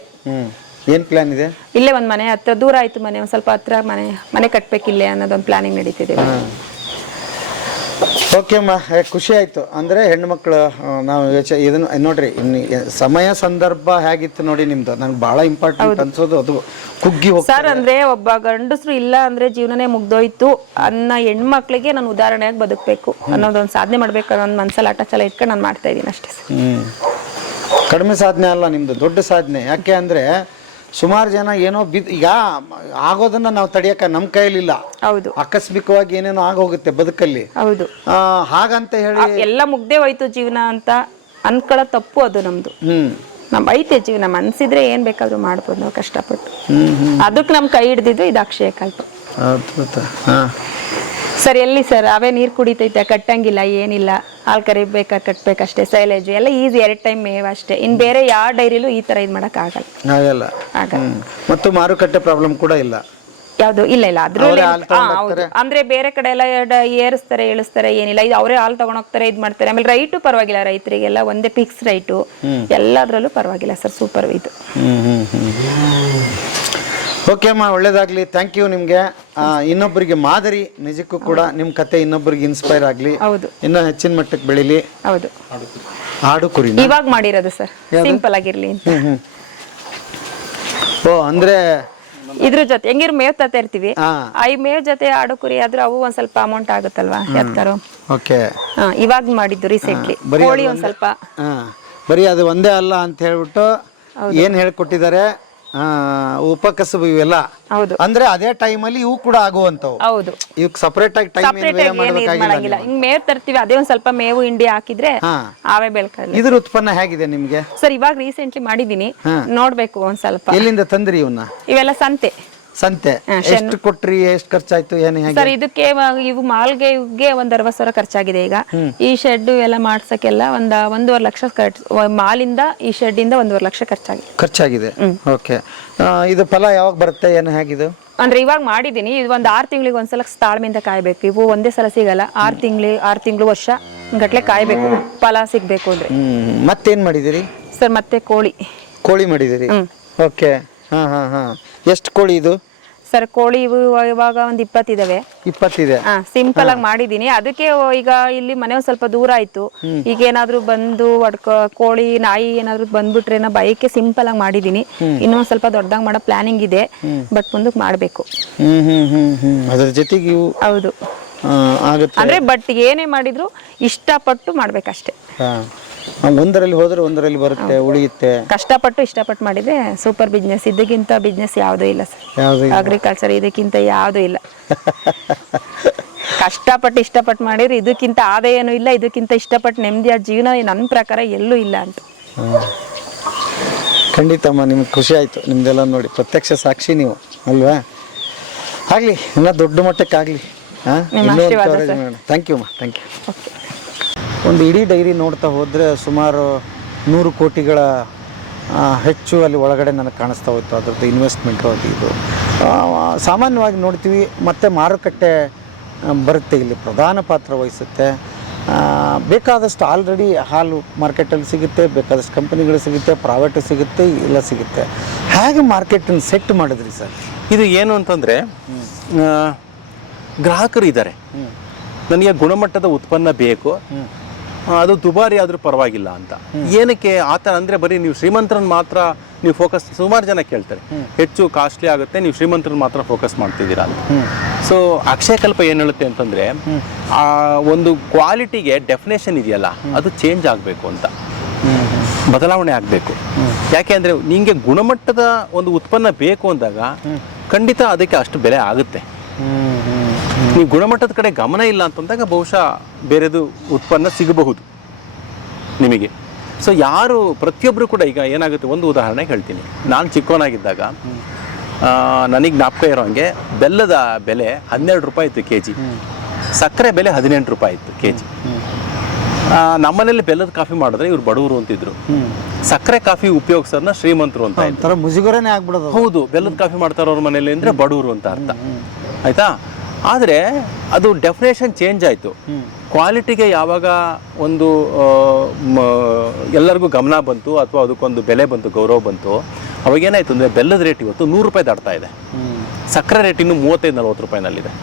ಏನ್ ಪ್ಲಾನ್ ಇದೆ? ಇಲ್ಲೇ ಒಂದ್ ಮನೆ ಹತ್ರ, ದೂರ ಆಯ್ತು ಮನೆ, ಒಂದ್ ಸ್ವಲ್ಪ ಹತ್ರ ಮನೆ ಕಟ್ಬೇಕಿಲ್ಲೇ ಅನ್ನೋದೊಂದು ಪ್ಲಾನಿಂಗ್ ನಡೀತಿದೆ. ಓಕೆ ಅಮ್ಮ, ಖುಷಿ ಆಯ್ತು. ಅಂದ್ರೆ ಹೆಣ್ಮಕ್ಳು ನಾವು ಇದನ್ನ ನೋಡ್ರಿ, ಇನ್ನು ಸಮಯ ಸಂದರ್ಭ ಹೇಗಿತ್ತು ನೋಡಿ ನಿಮ್ದು, ನಂಗೆ ಬಹಳ ಇಂಪಾರ್ಟೆಂಟ್ ಅನ್ಸೋದು ಅದು ಕುಗ್ಗಿ ಸರ್. ಅಂದ್ರೆ ಒಬ್ಬ ಗಂಡಸರು ಇಲ್ಲ ಅಂದ್ರೆ ಜೀವನನೇ ಮುಗ್ದೋಯ್ತು ಅನ್ನೋ ಹೆಣ್ಮಕ್ಳಿಗೆ ನಾನು ಉದಾಹರಣೆಯಾಗಿ ಬದುಕಬೇಕು ಅನ್ನೋದೊಂದು ಸಾಧನೆ ಮಾಡ್ಬೇಕು ಅನ್ನೋ ಒಂದು ಮನಸ್ಸಲ್ಲಿ ಆಟ ಇಟ್ಕೊಂಡು ನಾನು ಮಾಡ್ತಾ ಇದ್ದೀನಿ ಅಷ್ಟೇ ಸರ್. ಕಡಿಮೆ ಸಾಧನೆ ಅಲ್ಲ ನಿಮ್ದು, ದೊಡ್ಡ ಸಾಧನೆ. ಯಾಕೆ ಅಂದ್ರೆ ಸುಮಾರು ಜನ ಏನೋ ಈಗ ಆಗೋದನ್ನ ನಾವು ತಡೆಯಕ ನಮ್ಮ ಕೈಲಿಲ್ಲ. ಹೌದು, ಆಕಸ್ಮಿಕವಾಗಿ ಏನೇನೋ ಆಗೋಗುತ್ತೆ ಬದುಕಲ್ಲಿ. ಹೌದು, ಹಾಗಂತ ಹೇಳಿ ಎಲ್ಲ ಮುಗ್ದೇ ಹೋಯ್ತು ಜೀವನ ಅಂತ ಅನ್ಕೊಳ್ಳೋ ತಪ್ಪು ಅದು ನಮ್ದು. ನಮ್ ಐತೆ ಜೀವನ, ಮನ್ಸಿದ್ರೆ ಏನ್ ಬೇಕಾದ್ರೂ ಮಾಡ್ಬೋದು ನಾವು ಕಷ್ಟಪಟ್ಟು. ಅದಕ್ಕೆ ನಮ್ ಕೈ ಹಿಡ್ದಿದ್ದು ಇದು ಅಕ್ಷಯಕಲ್ಪ. ಸರ್ ಎಲ್ಲಿ ಸರ್ ಅವೇ ನೀರು ಕುಡಿತೈತೆ, ಕಟ್ಟಂಗಿಲ್ಲ, ಏನಿಲ್ಲ, ಹಾಲು ಕರಿಬೇಕಾ ಕಟ್ಬೇಕಷ್ಟೇ. ಸೈಲೇಜ್ ಎಲ್ಲ ಈಸಿ, 2 ಟೈಮ್ ಮೇವ್ ಅಷ್ಟೇ. ಇನ್ ಬೇರೆ ಯಾವ ಡೈರಿಲೂ ಈ ತರ ಇದ್ ಮಾಡಕ್ ಆಗಲ್ಲ. ಮತ್ತು ಮಾರುಕಟ್ಟೆ ಪ್ರಾಬ್ಲಮ್ ಕೂಡ ಇಲ್ಲ. ಯಾವ್ದು ಇಲ್ಲ ಅದ್ರಲ್ಲಿ. ಹೌದು, ಅಂದ್ರೆ ಬೇರೆ ಕಡೆ ಎಲ್ಲ ಏರಿಸ್ತಾರೆ ಇಳಿಸ್ತಾರೆ, ಏನಿಲ್ಲ. ಇದು ಅವರೇ ಹಾಲು ತಗೊಂಡೋಗ್ತಾರೆ, ಇದ್ ಮಾಡ್ತಾರೆ. ಆಮೇಲೆ ರೈಟು ಪರವಾಗಿಲ್ಲ, ರೈತರಿಗೆಲ್ಲ ಒಂದೇ ಫಿಕ್ಸ್ ರೈಟು, ಎಲ್ಲದ್ರಲ್ಲೂ ಪರವಾಗಿಲ್ಲ ಸರ್. ಸೂಪರ್ ಇದು. ಓಕೆ ಅಮ್ಮ, ಒಳ್ಳೇದಾಗ್ಲಿ. ಥ್ಯಾಂಕ್ ಯು ನಿಮಗೆ. ಇನ್ನೊಬ್ಬರಿಗೆ ಮಾದರಿ, ನಿಜಕ್ಕೂ ಕೂಡ ನಿಮ್ಮ ಕತೆ ಇನ್ನೊಬ್ಬರಿಗೆ ಇನ್ಸ್ಪೈರ್ ಆಗಲಿ, ಹೌದು, ಇನ್ನೂ ಹೆಚ್ಚಿನ ಮಟ್ಟಕ್ಕೆ ಬೆಳೀಲಿ. ಹೌದು. ಆಡು ಕುರಿ ಇವಾಗ ಮಾಡಿರೋದು ಸರ್, ಸಿಂಪಲ್ ಆಗಿರ್ಲಿ ಅಂತ. ಓ, ಅಂದ್ರೆ ಇದ್ರ ಜೊತೆ ಹೆಂಗಿರು ಮೇವ್ ತತ್ತ ಇರ್ತೀವಿ, ಹಾ, ಈ ಮೇವ್ ಜೊತೆ ಆಡು ಕುರಿ ಆದ್ರೂ ಅವು ಒಂದ್ ಸ್ವಲ್ಪ ಅಮೌಂಟ್ ಆಗುತ್ತಲ್ವಾ ಎತ್ತಾರೋ. ಓಕೆ. ಇವಾಗ ಮಾಡಿದ್ದು ರೀಸೆಂಟ್ಲಿ. ಕೋಳಿ ಒಂದ್ ಸ್ವಲ್ಪ ಬರೀ ಅದು ಒಂದೇ ಅಲ್ಲ ಅಂತ ಹೇಳ್ಬಿಟ್ಟು ಏನ್ ಹೇಳ್ಕೊಟ್ಟಿದ್ದಾರೆ, ಉಪಕಸಬು ಇವೆಲ್ಲ. ಹೌದು, ಅಂದ್ರೆ ಅದೇ ಟೈಮಲ್ಲಿ ಇವು ಕೂಡ ಆಗುವಂತವು. ಹೌದು. ಇವಕ್ಕೆ ಸಪರೇಟ್ ಆಗಿ ಟೈಮ್ ಮಾಡಂಗಿಲ್ಲ. ಹಿಂಗ್ ಮೇವ್ ತರ್ತೀವಿ, ಅದೇ ಒಂದ್ ಸ್ವಲ್ಪ ಮೇವು ಹಿಂಡಿ ಹಾಕಿದ್ರೆ ಅವೇ ಬೆಳ್ಕಲ್ಲ. ಇದ್ರ ಉತ್ಪನ್ನ ಹೇಗಿದೆ ನಿಮ್ಗೆ ಸರ್? ಇವಾಗ ರೀಸೆಂಟ್ಲಿ ಮಾಡಿದೀನಿ, ನೋಡ್ಬೇಕು ಒಂದ್ ಸ್ವಲ್ಪ. ಎಲ್ಲಿಂದ ತಂದ್ರಿ ಇವನ್ನ? ಇವೆಲ್ಲ ಸಂತೆ. ಎಷ್ಟು ಕೊಟ್ರಿ, ಎಷ್ಟು ಖರ್ಚಾಯ್ತು, ಏನು ಹೇಗೆ? ಸರ್ ಇದಕ್ಕೆ ಇವು ಮಾಲ್ಗೆ ಇವ್ಗೆ ಒಂದ್ 60,000 ಖರ್ಚಾಗಿದೆ. ಈಗ ಈ ಶೆಡ್ ಎಲ್ಲ ಮಾಡ್ಸಕ್ಕೆಲ್ಲ 1.5 ಲಕ್ಷ ಮಾಲಿಂದ ಈ ಶೆಡ್ ಇಂದ 1.5 ಲಕ್ಷ ಖರ್ಚಾಗಿದೆ. ಓಕೆ. ಇದು ಫಲ ಯಾವಾಗ ಬರುತ್ತೆ, ಏನು ಹೇಗಿದು? ಅಂದ್ರೆ ಇವಾಗ ಮಾಡಿದೀನಿ, ಇದು ಒಂದ್ 6 ತಿಂಗಳಿಗೆ ಒಂದ್ಸಲ ತಾಳ್ಮೆಯಿಂದ ಕಾಯ್ಬೇಕು. ಇವು ಒಂದೇ ಸಲ ಸಿಗಲ್ಲ, 6 ತಿಂಗಳು ವರ್ಷ ಗಟ್ಲೆ ಕಾಯ್ಬೇಕು ಫಲ ಸಿಗ್ಬೇಕು ಅಂದ್ರೆ. ಮತ್ತೇನ್ ಮಾಡಿದಿರಿ ಸರ್? ಮತ್ತೆ ಕೋಳಿ ಮಾಡಿದಿರಿ. ಓಕೆ. ಎಷ್ಟು ಕೋಳಿ ಇದು? ಸರ್ ಕೋಳಿ ಇವಾಗ ಒಂದ್ 20 ಇದಾವೆ. 20 ಇದೆ. ಸಿಂಪಲ್ ಆಗಿ ಮಾಡಿದೀನಿ. ಅದಕ್ಕೆ ಈಗ ಇಲ್ಲಿ ಮನೆ ಒಂದ್ ಸ್ವಲ್ಪ ದೂರ ಆಯ್ತು. ಈಗ ಏನಾದ್ರು ಬಂದು ಕೋಳಿ ನಾಯಿ ಏನಾದ್ರು ಬಂದ್ಬಿಟ್ರೆ ಬೈಕೆ ಸಿಂಪಲ್ ಆಗಿ ಮಾಡಿದೀನಿ. ಇನ್ನೊಂದ್ ಸ್ವಲ್ಪ ದೊಡ್ಡದಾಗಿ ಮಾಡೋ ಪ್ಲಾನಿಂಗ್ ಇದೆ, ಬಟ್ ಮುಂದಕ್ಕೆ ಮಾಡ್ಬೇಕು. ಅದ್ರ ಜೊತೆಗೆ ಇವು. ಹೌದು, ಆಗುತ್ತೆ ಅಂದ್ರೆ ಬಟ್ ಏನೇ ಮಾಡಿದ್ರು ಇಷ್ಟಪಟ್ಟು ಮಾಡ್ಬೇಕಷ್ಟೇ. ಒಂದರಲ್ಲಿ ಹೋದ್ರೆ ಒಂದರಲ್ಲಿ ಬರುತ್ತೆ, ಉಳಿಯುತ್ತೆ. ಇಷ್ಟಪಟ್ಟು ಮಾಡಿದ್ರೆ ಸೂಪರ್ ಬಿಸ್ನೆಸ್. ಇದಕ್ಕಿಂತ ಬಿಸ್ನೆಸ್ ಯಾವುದೂ ಇಲ್ಲ ಸರ್. ಅಗ್ರಿಕಲ್ಚರ್ ಇದಕ್ಕಿಂತ ಯಾವುದೂ ಇಲ್ಲ. ಇಷ್ಟಪಟ್ಟು ಮಾಡಿದ್ರೆ ಇದಕ್ಕಿಂತ ಆದಾಯನೂ ಇಲ್ಲ, ಇದಕ್ಕಿಂತ ಇಷ್ಟಪಟ್ಟು ನೆಮ್ಮದಿಯಾದ ಜೀವನ ನನ್ನ ಪ್ರಕಾರ ಎಲ್ಲೂ ಇಲ್ಲ ಅಂತ. ಖಂಡಿತಮ್ಮ, ನಿಮ್ಗೆ ಖುಷಿ ಆಯ್ತು ನಿಮ್ದೆಲ್ಲ ನೋಡಿ, ಪ್ರತ್ಯಕ್ಷ ಸಾಕ್ಷಿ ನೀವು ಅಲ್ವಾ? ಆಗ್ಲಿ, ಇನ್ನ ದೊಡ್ಡ ಮಟ್ಟಕ್ಕಾಗ್ಲಿ. ಥ್ಯಾಂಕ್ ಯು ಅಮ್ಮ, ಥ್ಯಾಂಕ್ ಯು. ಒಂದು ಇಡೀ ಡೈರಿ ನೋಡ್ತಾ ಹೋದರೆ ಸುಮಾರು 100 ಕೋಟಿಗಳ ಹೆಚ್ಚು ಅಲ್ಲಿ ಒಳಗಡೆ ನನಗೆ ಕಾಣಿಸ್ತಾ ಹೋಯ್ತು. ಅದರದ್ದು ಇನ್ವೆಸ್ಟ್ಮೆಂಟು ಅದು ಇದು ಸಾಮಾನ್ಯವಾಗಿ ನೋಡ್ತೀವಿ. ಮತ್ತು ಮಾರುಕಟ್ಟೆ ಬರುತ್ತೆ, ಇಲ್ಲಿ ಪ್ರಧಾನ ಪಾತ್ರ ವಹಿಸುತ್ತೆ. ಬೇಕಾದಷ್ಟು ಆಲ್ರೆಡಿ ಹಾಲು ಮಾರ್ಕೆಟಲ್ಲಿ ಸಿಗುತ್ತೆ, ಬೇಕಾದಷ್ಟು ಕಂಪನಿಗಳು ಸಿಗುತ್ತೆ, ಪ್ರೈವೇಟು ಸಿಗುತ್ತೆ, ಎಲ್ಲ ಸಿಗುತ್ತೆ. ಹೇಗೆ ಮಾರ್ಕೆಟನ್ನು ಸೆಟ್ ಮಾಡಿದ್ರಿ ಸರ್? ಇದು ಏನು ಅಂತಂದರೆ, ಗ್ರಾಹಕರು ಇದ್ದಾರೆ, ನನಗೆ ಗುಣಮಟ್ಟದ ಉತ್ಪನ್ನ ಬೇಕು, ಅದು ದುಬಾರಿ ಆದರೂ ಪರವಾಗಿಲ್ಲ ಅಂತ. ಏನಕ್ಕೆ ಆತ ಅಂದರೆ ಬರೀ ನೀವು ಶ್ರೀಮಂತರನ್ನು ಮಾತ್ರ ನೀವು ಫೋಕಸ್, ಸುಮಾರು ಜನ ಕೇಳ್ತಾರೆ ಹೆಚ್ಚು ಕಾಸ್ಟ್ಲಿ ಆಗುತ್ತೆ, ನೀವು ಶ್ರೀಮಂತರನ್ನು ಮಾತ್ರ ಫೋಕಸ್ ಮಾಡ್ತಿದ್ದೀರಾ ಅಂತ. ಸೊ ಅಕ್ಷಯಕಲ್ಪ ಏನು ಹೇಳುತ್ತೆ ಅಂತಂದರೆ, ಆ ಒಂದು ಕ್ವಾಲಿಟಿಗೆ ಡೆಫಿನೇಷನ್ ಇದೆಯಲ್ಲ, ಅದು ಚೇಂಜ್ ಆಗಬೇಕು ಅಂತ, ಬದಲಾವಣೆ ಆಗಬೇಕು. ಯಾಕೆ ಅಂದರೆ ನಿಮಗೆ ಗುಣಮಟ್ಟದ ಒಂದು ಉತ್ಪನ್ನ ಬೇಕು ಅಂದಾಗ ಖಂಡಿತ ಅದಕ್ಕೆ ಅಷ್ಟು ಬೆಲೆ ಆಗುತ್ತೆ. ನೀವು ಗುಣಮಟ್ಟದ ಕಡೆ ಗಮನ ಇಲ್ಲ ಅಂತಂದಾಗ ಬಹುಶಃ ಬೇರೆದು ಉತ್ಪನ್ನ ಸಿಗಬಹುದು ನಿಮಗೆ. ಸೊ ಯಾರು ಪ್ರತಿಯೊಬ್ಬರು ಕೂಡ, ಈಗ ಏನಾಗುತ್ತೆ, ಒಂದು ಉದಾಹರಣೆ ಹೇಳ್ತೀನಿ. ನಾನು ಚಿಕ್ಕವನಾಗಿದ್ದಾಗ ನನಗೆ ಜ್ಞಾಪಕ ಇರೋ ಹಾಗೆ ಬೆಲ್ಲದ ಬೆಲೆ 12 ರೂಪಾಯಿ ಇತ್ತು kg, ಸಕ್ಕರೆ ಬೆಲೆ 18 ರೂಪಾಯಿ ಇತ್ತು kg. ನಮ್ಮನೇಲಿ ಬೆಲ್ಲದ ಕಾಫಿ ಮಾಡಿದ್ರೆ ಇವ್ರು ಬಡವರು ಅಂತಿದ್ರು, ಸಕ್ಕರೆ ಕಾಫಿ ಉಪಯೋಗಿಸೋದನ್ನ ಶ್ರೀಮಂತರು ಅಂತ. ಮುಜುಗರನೇ ಆಗ್ಬಿಡೋದು. ಹೌದು, ಬೆಲ್ಲದ ಕಾಫಿ ಮಾಡ್ತಾರವ್ರ ಮನೇಲಿ ಅಂದರೆ ಬಡವರು ಅಂತ ಅರ್ಥ, ಆಯಿತಾ? ಆದರೆ ಅದು ಡೆಫಿನೇಷನ್ ಚೇಂಜ್ ಆಯಿತು. ಕ್ವಾಲಿಟಿಗೆ ಯಾವಾಗ ಒಂದು ಎಲ್ಲರಿಗೂ ಗಮನ ಬಂತು, ಅಥವಾ ಅದಕ್ಕೊಂದು ಬೆಲೆ ಬಂತು, ಗೌರವ ಬಂತು, ಅವಾಗೇನಾಯಿತು ಅಂದರೆ ಬೆಲ್ಲದ ರೇಟ್ ಇವತ್ತು 100 ರೂಪಾಯಿ ದಾಟ್ತಾ ಇದೆ, ಸಕ್ಕರೆ ರೇಟ್ ಇನ್ನೂ 35-40 ರೂಪಾಯಿನಲ್ಲಿದೆ.